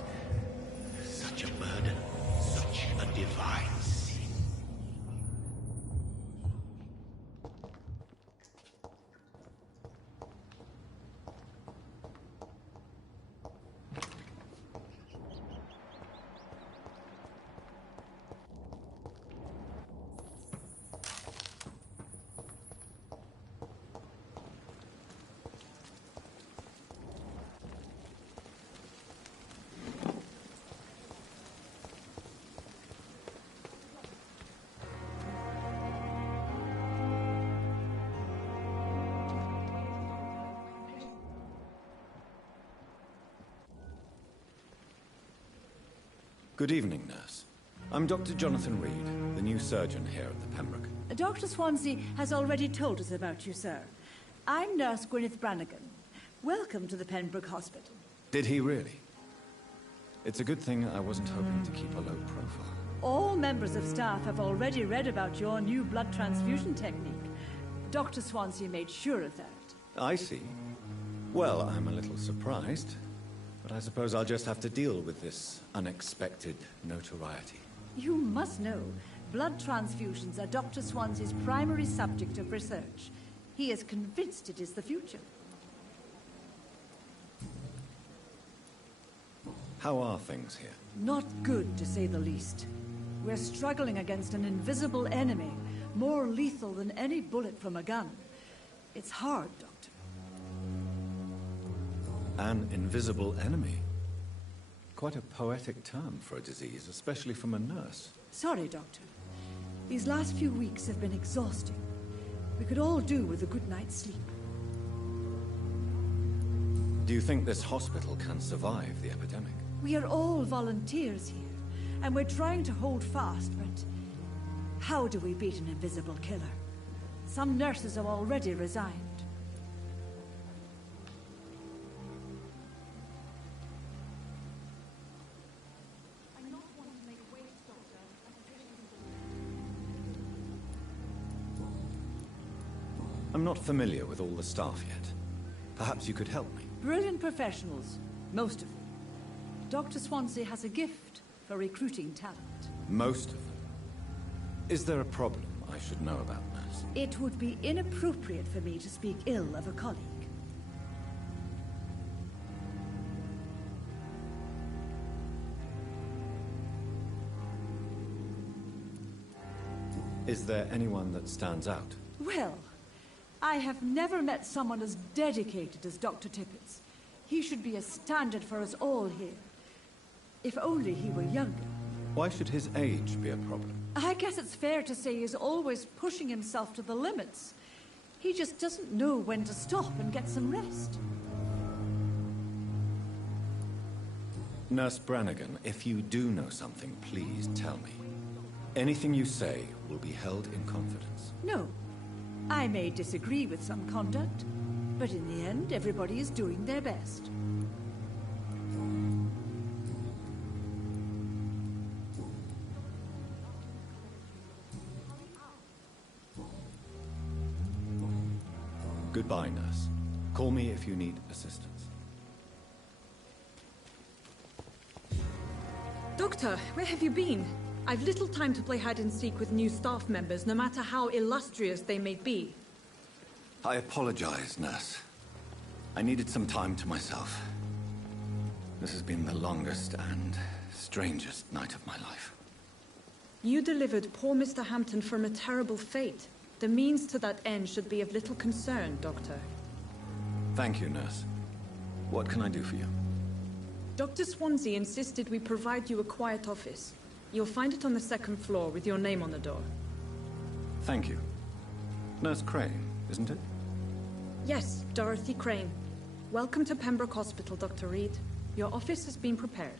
Such a burden, such a divine sin. Good evening, nurse. I'm Dr. Jonathan Reed, the new surgeon here at the Pembroke. Dr. Swansea has already told us about you, sir. I'm Nurse Gwyneth Brannigan. Welcome to the Pembroke Hospital. Did he really? It's a good thing I wasn't hoping to keep a low profile. All members of staff have already read about your new blood transfusion technique. Dr. Swansea made sure of that. I see. Well, I'm a little surprised, but I suppose I'll just have to deal with this unexpected notoriety. You must know, blood transfusions are Dr. Swansea's primary subject of research. He is convinced it is the future. How are things here? Not good, to say the least. We're struggling against an invisible enemy, more lethal than any bullet from a gun. It's hard, Doctor. An invisible enemy? Quite a poetic term for a disease, especially from a nurse. Sorry, Doctor. These last few weeks have been exhausting. We could all do with a good night's sleep. Do you think this hospital can survive the epidemic? We are all volunteers here, and we're trying to hold fast, but how do we beat an invisible killer? Some nurses have already resigned. I'm not familiar with all the staff yet. Perhaps you could help me. Brilliant professionals, most of them. Dr. Swansea has a gift for recruiting talent. Most of them? Is there a problem I should know about, nurse? It would be inappropriate for me to speak ill of a colleague. Is there anyone that stands out? Well, I have never met someone as dedicated as Dr. Tippett. He should be a standard for us all here. If only he were younger. Why should his age be a problem? I guess it's fair to say he's always pushing himself to the limits. He just doesn't know when to stop and get some rest. Nurse Brannigan, if you do know something, please tell me. Anything you say will be held in confidence. No. I may disagree with some conduct, but in the end, everybody is doing their best. Goodbye, nurse. Call me if you need assistance. Doctor, where have you been? I've little time to play hide-and-seek with new staff members, no matter how illustrious they may be. I apologize, nurse. I needed some time to myself. This has been the longest and strangest night of my life. You delivered poor Mr. Hampton from a terrible fate. The means to that end should be of little concern, Doctor. Thank you, nurse. What can I do for you? Dr. Swansea insisted we provide you a quiet office. You'll find it on the second floor with your name on the door. Thank you. Nurse Crane, isn't it? Yes, Dorothy Crane. Welcome to Pembroke Hospital, Dr. Reed. Your office has been prepared.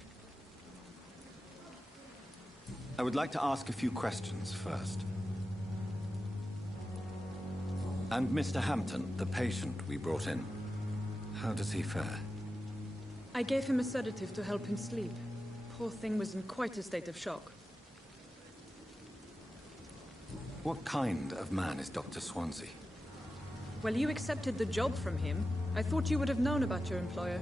I would like to ask a few questions first. And Mr. Hampton, the patient we brought in, how does he fare? I gave him a sedative to help him sleep. Poor thing was in quite a state of shock. What kind of man is Dr. Swansea? Well, you accepted the job from him. I thought you would have known about your employer.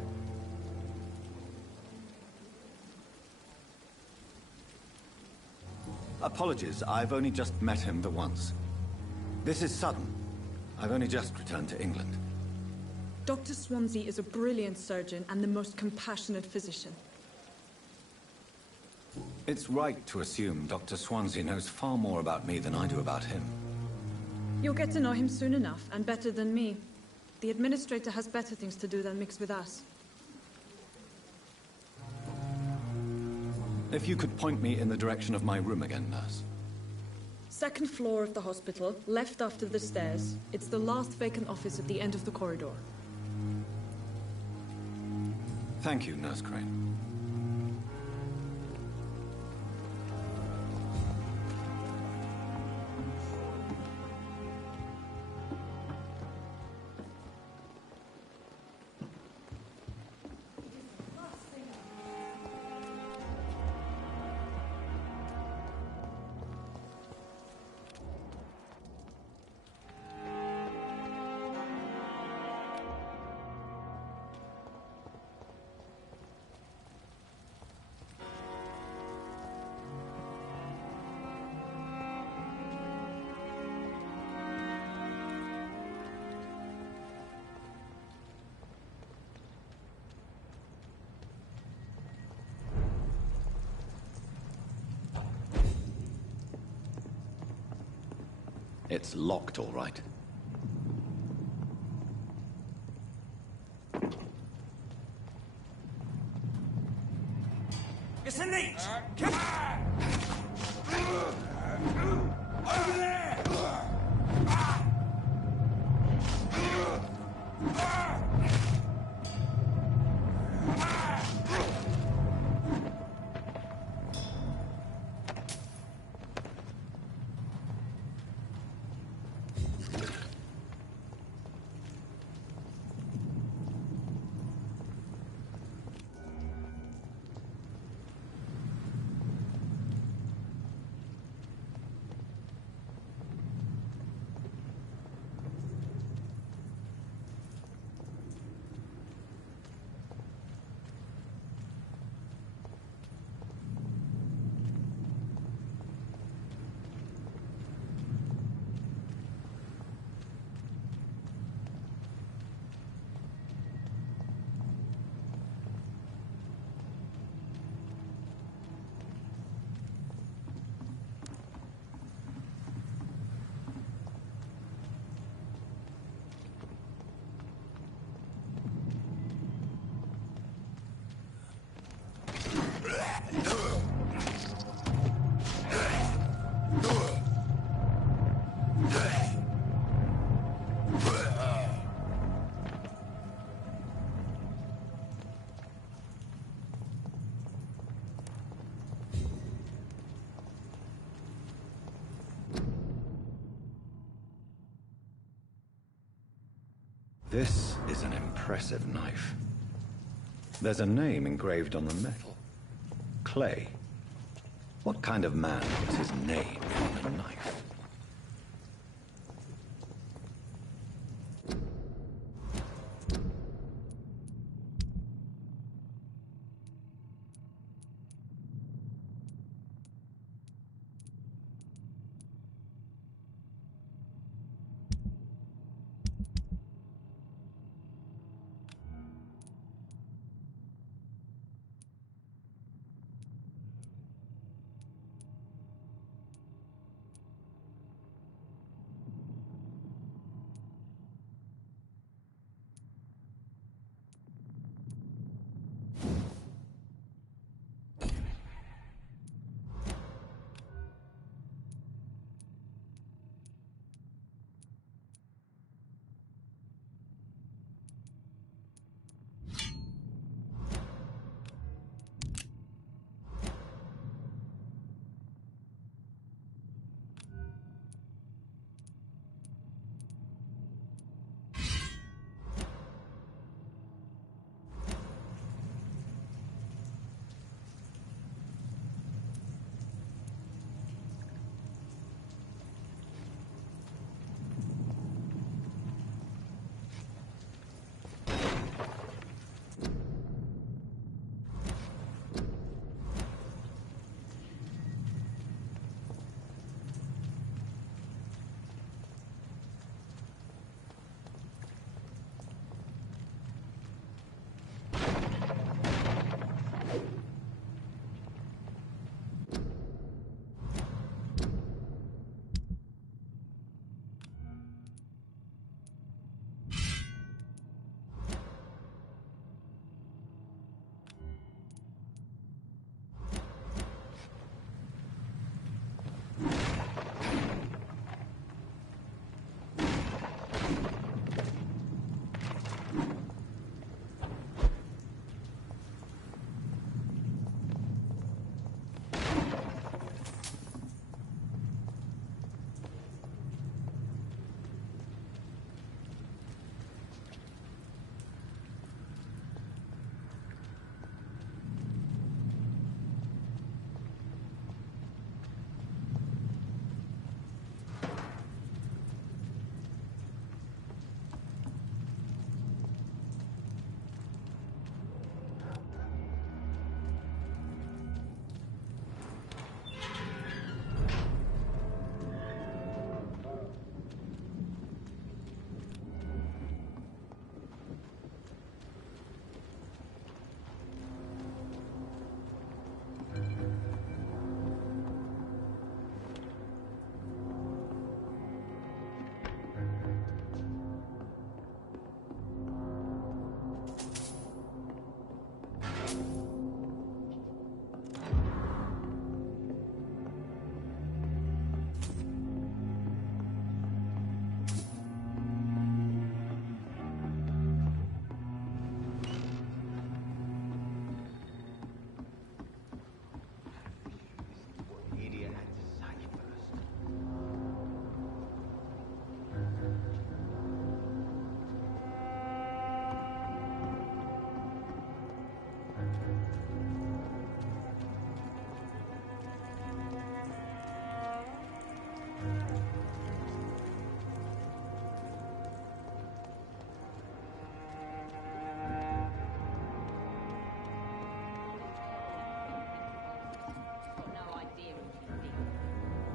Apologies, I've only just met him the once. This is sudden. I've only just returned to England. Dr. Swansea is a brilliant surgeon and the most compassionate physician. It's right to assume Dr. Swansea knows far more about me than I do about him. You'll get to know him soon enough, and better than me. The administrator has better things to do than mix with us. If you could point me in the direction of my room again, nurse. Second floor of the hospital, left after the stairs. It's the last vacant office at the end of the corridor. Thank you, Nurse Crane. It's locked, all right. It's a leech! Come on! Over there! This is an impressive knife. There's a name engraved on the metal. Clay. What kind of man puts his name on a knife?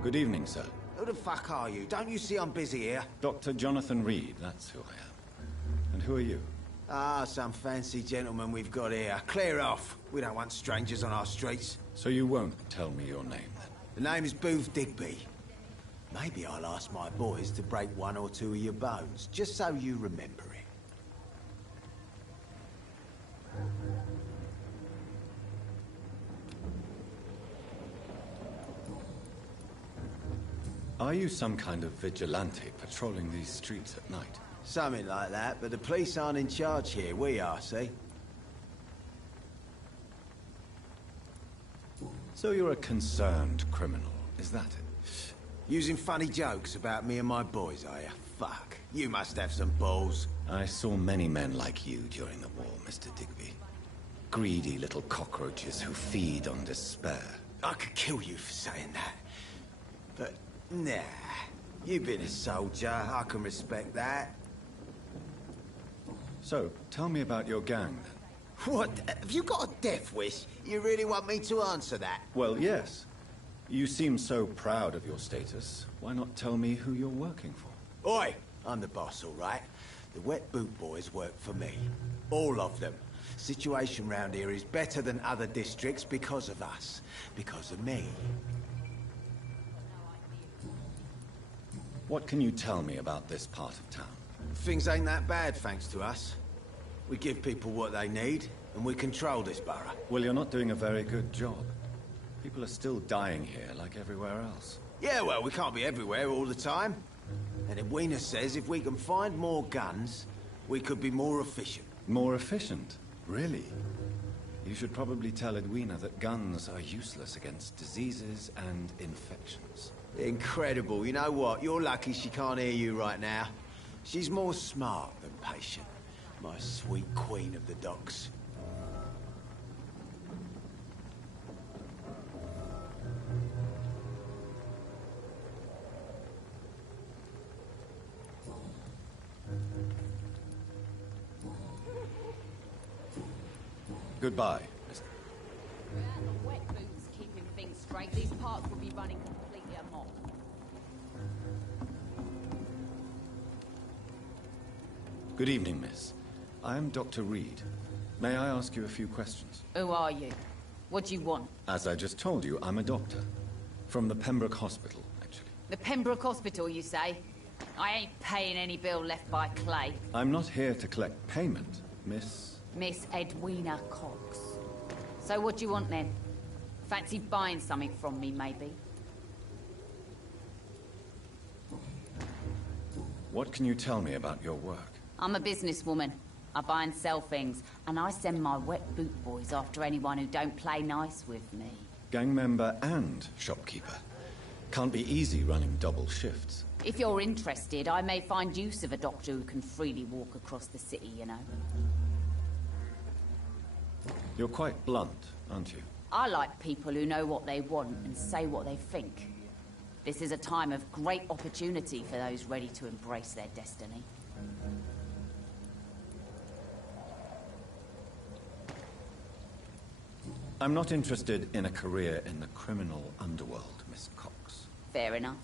Good evening, sir. Who the fuck are you? Don't you see I'm busy here? Dr. Jonathan Reed, that's who I am. And who are you? Ah, some fancy gentleman we've got here. Clear off. We don't want strangers on our streets. So you won't tell me your name, then? The name is Booth Digby. Maybe I'll ask my boys to break one or two of your bones, just so you remember it. Are you some kind of vigilante patrolling these streets at night? Something like that, but the police aren't in charge here. We are, see? So you're a concerned criminal, is that it? Using funny jokes about me and my boys, are you? Fuck. You must have some balls. I saw many men like you during the war, Mr. Digby. Greedy little cockroaches who feed on despair. I could kill you for saying that. But, nah. You've been a soldier. I can respect that. So, tell me about your gang, then. What? Have you got a death wish? You really want me to answer that? Well, yes. You seem so proud of your status. Why not tell me who you're working for? Oi! I'm the boss, all right? The Wet Boot Boys work for me. All of them. Situation round here is better than other districts because of us. Because of me. What can you tell me about this part of town? Things ain't that bad, thanks to us. We give people what they need, and we control this borough. Well, you're not doing a very good job. People are still dying here, like everywhere else. Yeah, well, we can't be everywhere all the time. And Edwina says if we can find more guns, we could be more efficient. More efficient? Really? You should probably tell Edwina that guns are useless against diseases and infections. Incredible. You know what? You're lucky she can't hear you right now. She's more smart than patient. My sweet queen of the docks. Goodbye. Without the wet boots keeping things straight, these parts would be running completely amok. Good evening, miss. I am Dr. Reed. May I ask you a few questions? Who are you? What do you want? As I just told you, I'm a doctor. From the Pembroke Hospital, actually. The Pembroke Hospital, you say? I ain't paying any bill left by Clay. I'm not here to collect payment, miss. Miss Edwina Cox. So what do you want then? Fancy buying something from me, maybe? What can you tell me about your work? I'm a businesswoman. I buy and sell things, and I send my wet boot boys after anyone who don't play nice with me. Gang member and shopkeeper. Can't be easy running double shifts. If you're interested, I may find use of a doctor who can freely walk across the city, you know. You're quite blunt, aren't you? I like people who know what they want and say what they think. This is a time of great opportunity for those ready to embrace their destiny. I'm not interested in a career in the criminal underworld, Miss Cox. Fair enough.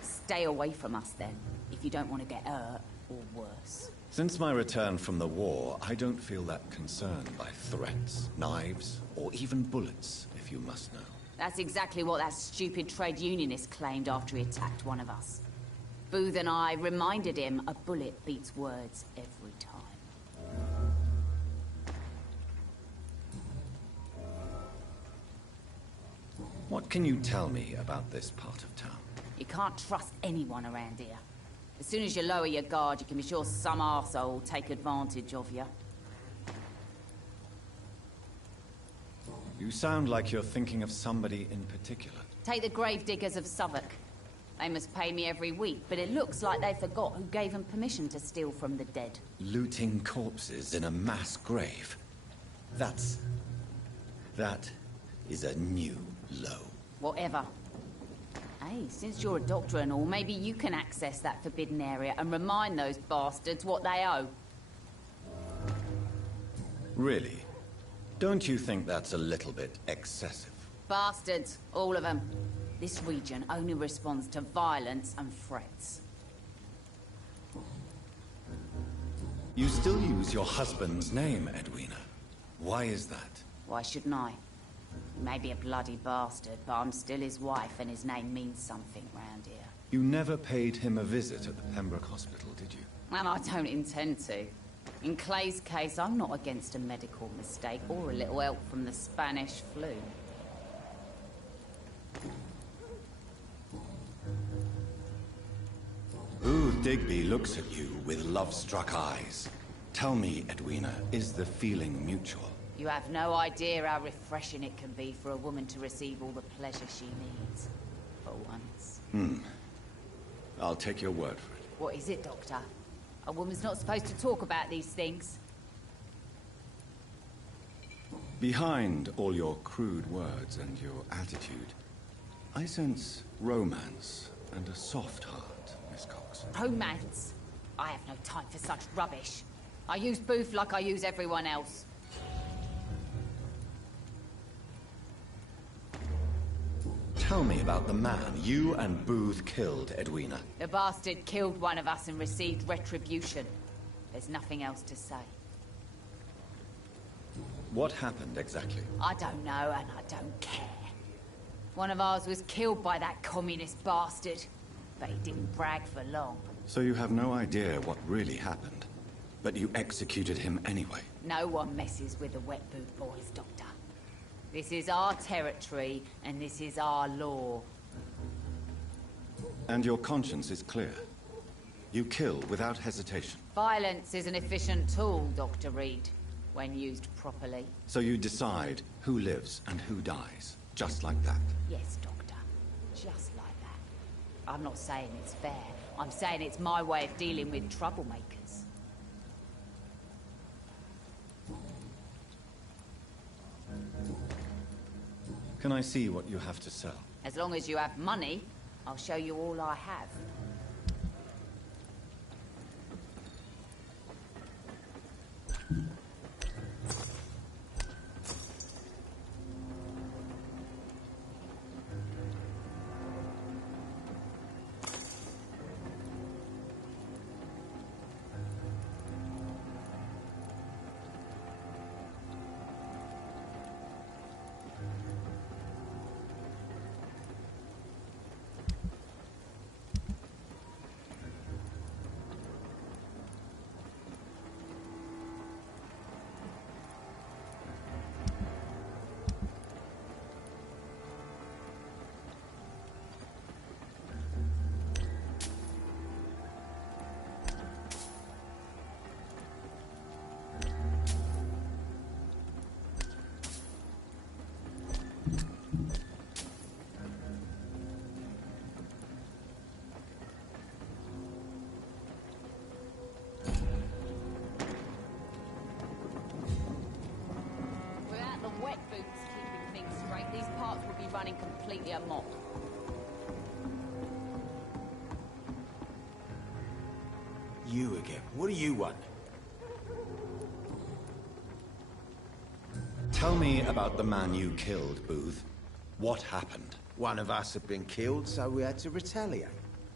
Stay away from us then, if you don't want to get hurt or worse. Since my return from the war, I don't feel that concerned by threats, knives, or even bullets, if you must know. That's exactly what that stupid trade unionist claimed after he attacked one of us. Booth and I reminded him a bullet beats words every time. What can you tell me about this part of town? You can't trust anyone around here. As soon as you lower your guard, you can be sure some arsehole will take advantage of you. You sound like you're thinking of somebody in particular. Take the gravediggers of Southwark. They must pay me every week, but it looks like they forgot who gave them permission to steal from the dead. Looting corpses in a mass grave. That is a new low. Whatever. Hey, since you're a doctor and all, maybe you can access that forbidden area and remind those bastards what they owe. Really? Don't you think that's a little bit excessive? Bastards, all of them. This region only responds to violence and threats. You still use your husband's name, Edwina. Why is that? Why shouldn't I? He may be a bloody bastard, but I'm still his wife and his name means something round here. You never paid him a visit at the Pembroke Hospital, did you? And I don't intend to. In Clay's case, I'm not against a medical mistake or a little help from the Spanish flu. Booth Digby looks at you with love-struck eyes. Tell me, Edwina, is the feeling mutual? You have no idea how refreshing it can be for a woman to receive all the pleasure she needs. For once. I'll take your word for it. What is it, Doctor? A woman's not supposed to talk about these things. Behind all your crude words and your attitude, I sense romance and a soft heart, Miss Cox. Romance? I have no time for such rubbish. I use Booth like I use everyone else. Tell me about the man you and Booth killed, Edwina. The bastard killed one of us and received retribution. There's nothing else to say. What happened exactly? I don't know, and I don't care. One of ours was killed by that communist bastard, but he didn't brag for long. So you have no idea what really happened, but you executed him anyway. No one messes with the Wet Boot Boys, Doctor. This is our territory, and this is our law. And your conscience is clear. You kill without hesitation. Violence is an efficient tool, Dr. Reed, when used properly. So you decide who lives and who dies, just like that. Yes, Doctor. Just like that. I'm not saying it's fair. I'm saying it's my way of dealing with troublemakers. Can I see what you have to sell? As long as you have money, I'll show you all I have. Running completely amok. You again. What do you want? Tell me about the man you killed, Booth. What happened? One of us had been killed, so we had to retaliate.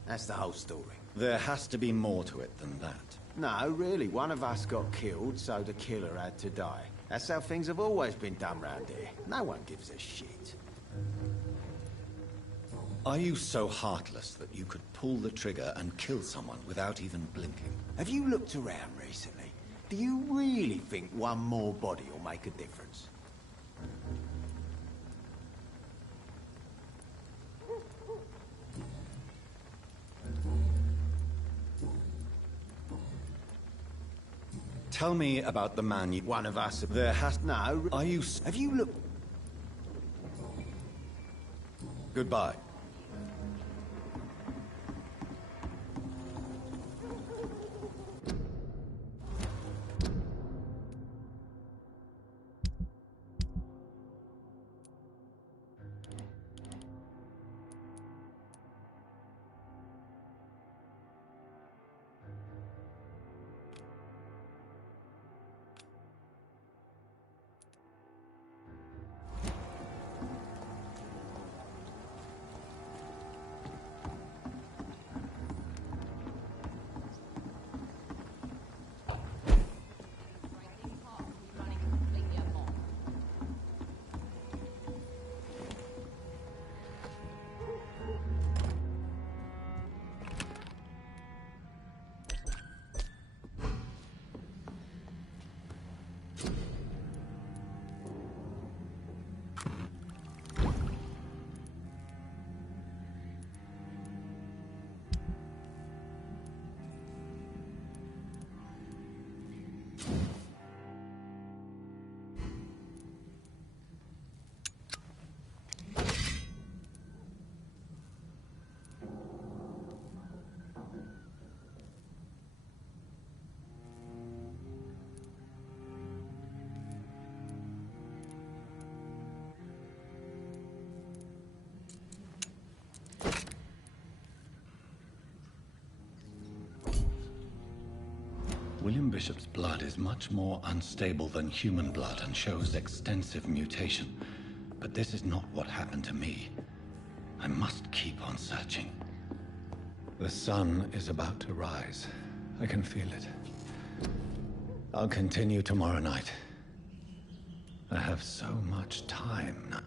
That's the whole story. There has to be more to it than that. No, really. One of us got killed, so the killer had to die. That's how things have always been done round here. No one gives a shit. Are you so heartless that you could pull the trigger and kill someone without even blinking? Have you looked around recently? Do you really think one more body will make a difference? Tell me about the man you... One of us... There has... No. Are you... Have you looked... Goodbye. William Bishop's blood is much more unstable than human blood and shows extensive mutation. But this is not what happened to me. I must keep on searching. The sun is about to rise. I can feel it. I'll continue tomorrow night. I have so much time now.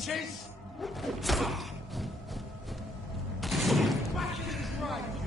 leeches! Back in his grave!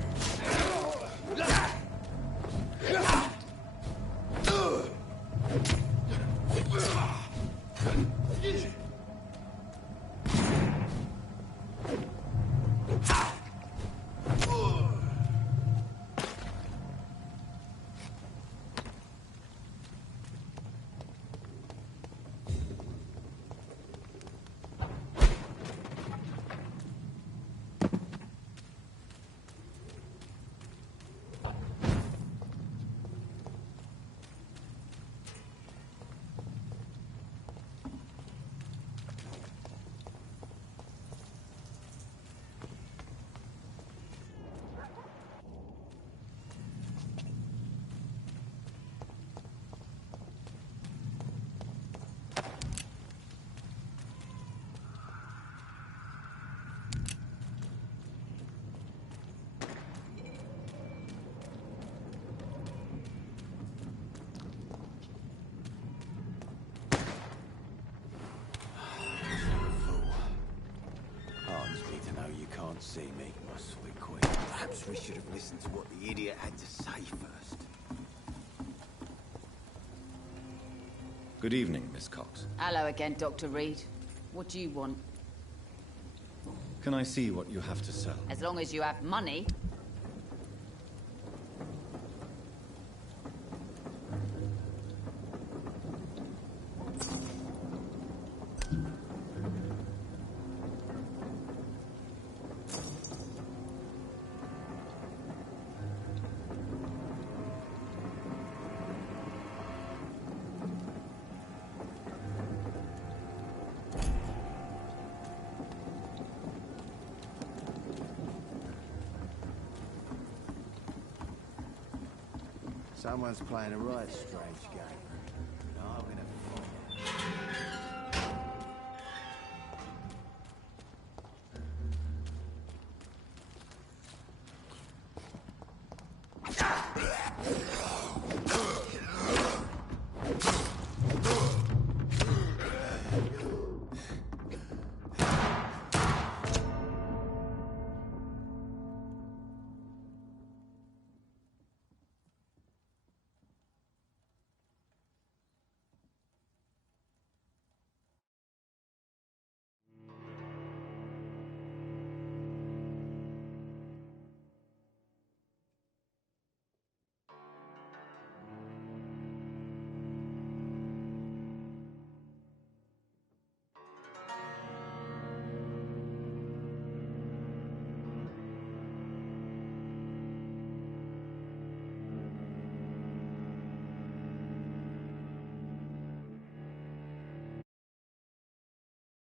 See me, my sweet queen. Perhaps we should have listened to what the idiot had to say first. Good evening, Miss Cox. Hello again, Dr. Reed. What do you want? Can I see what you have to sell? As long as you have money. Someone's playing a right strange game.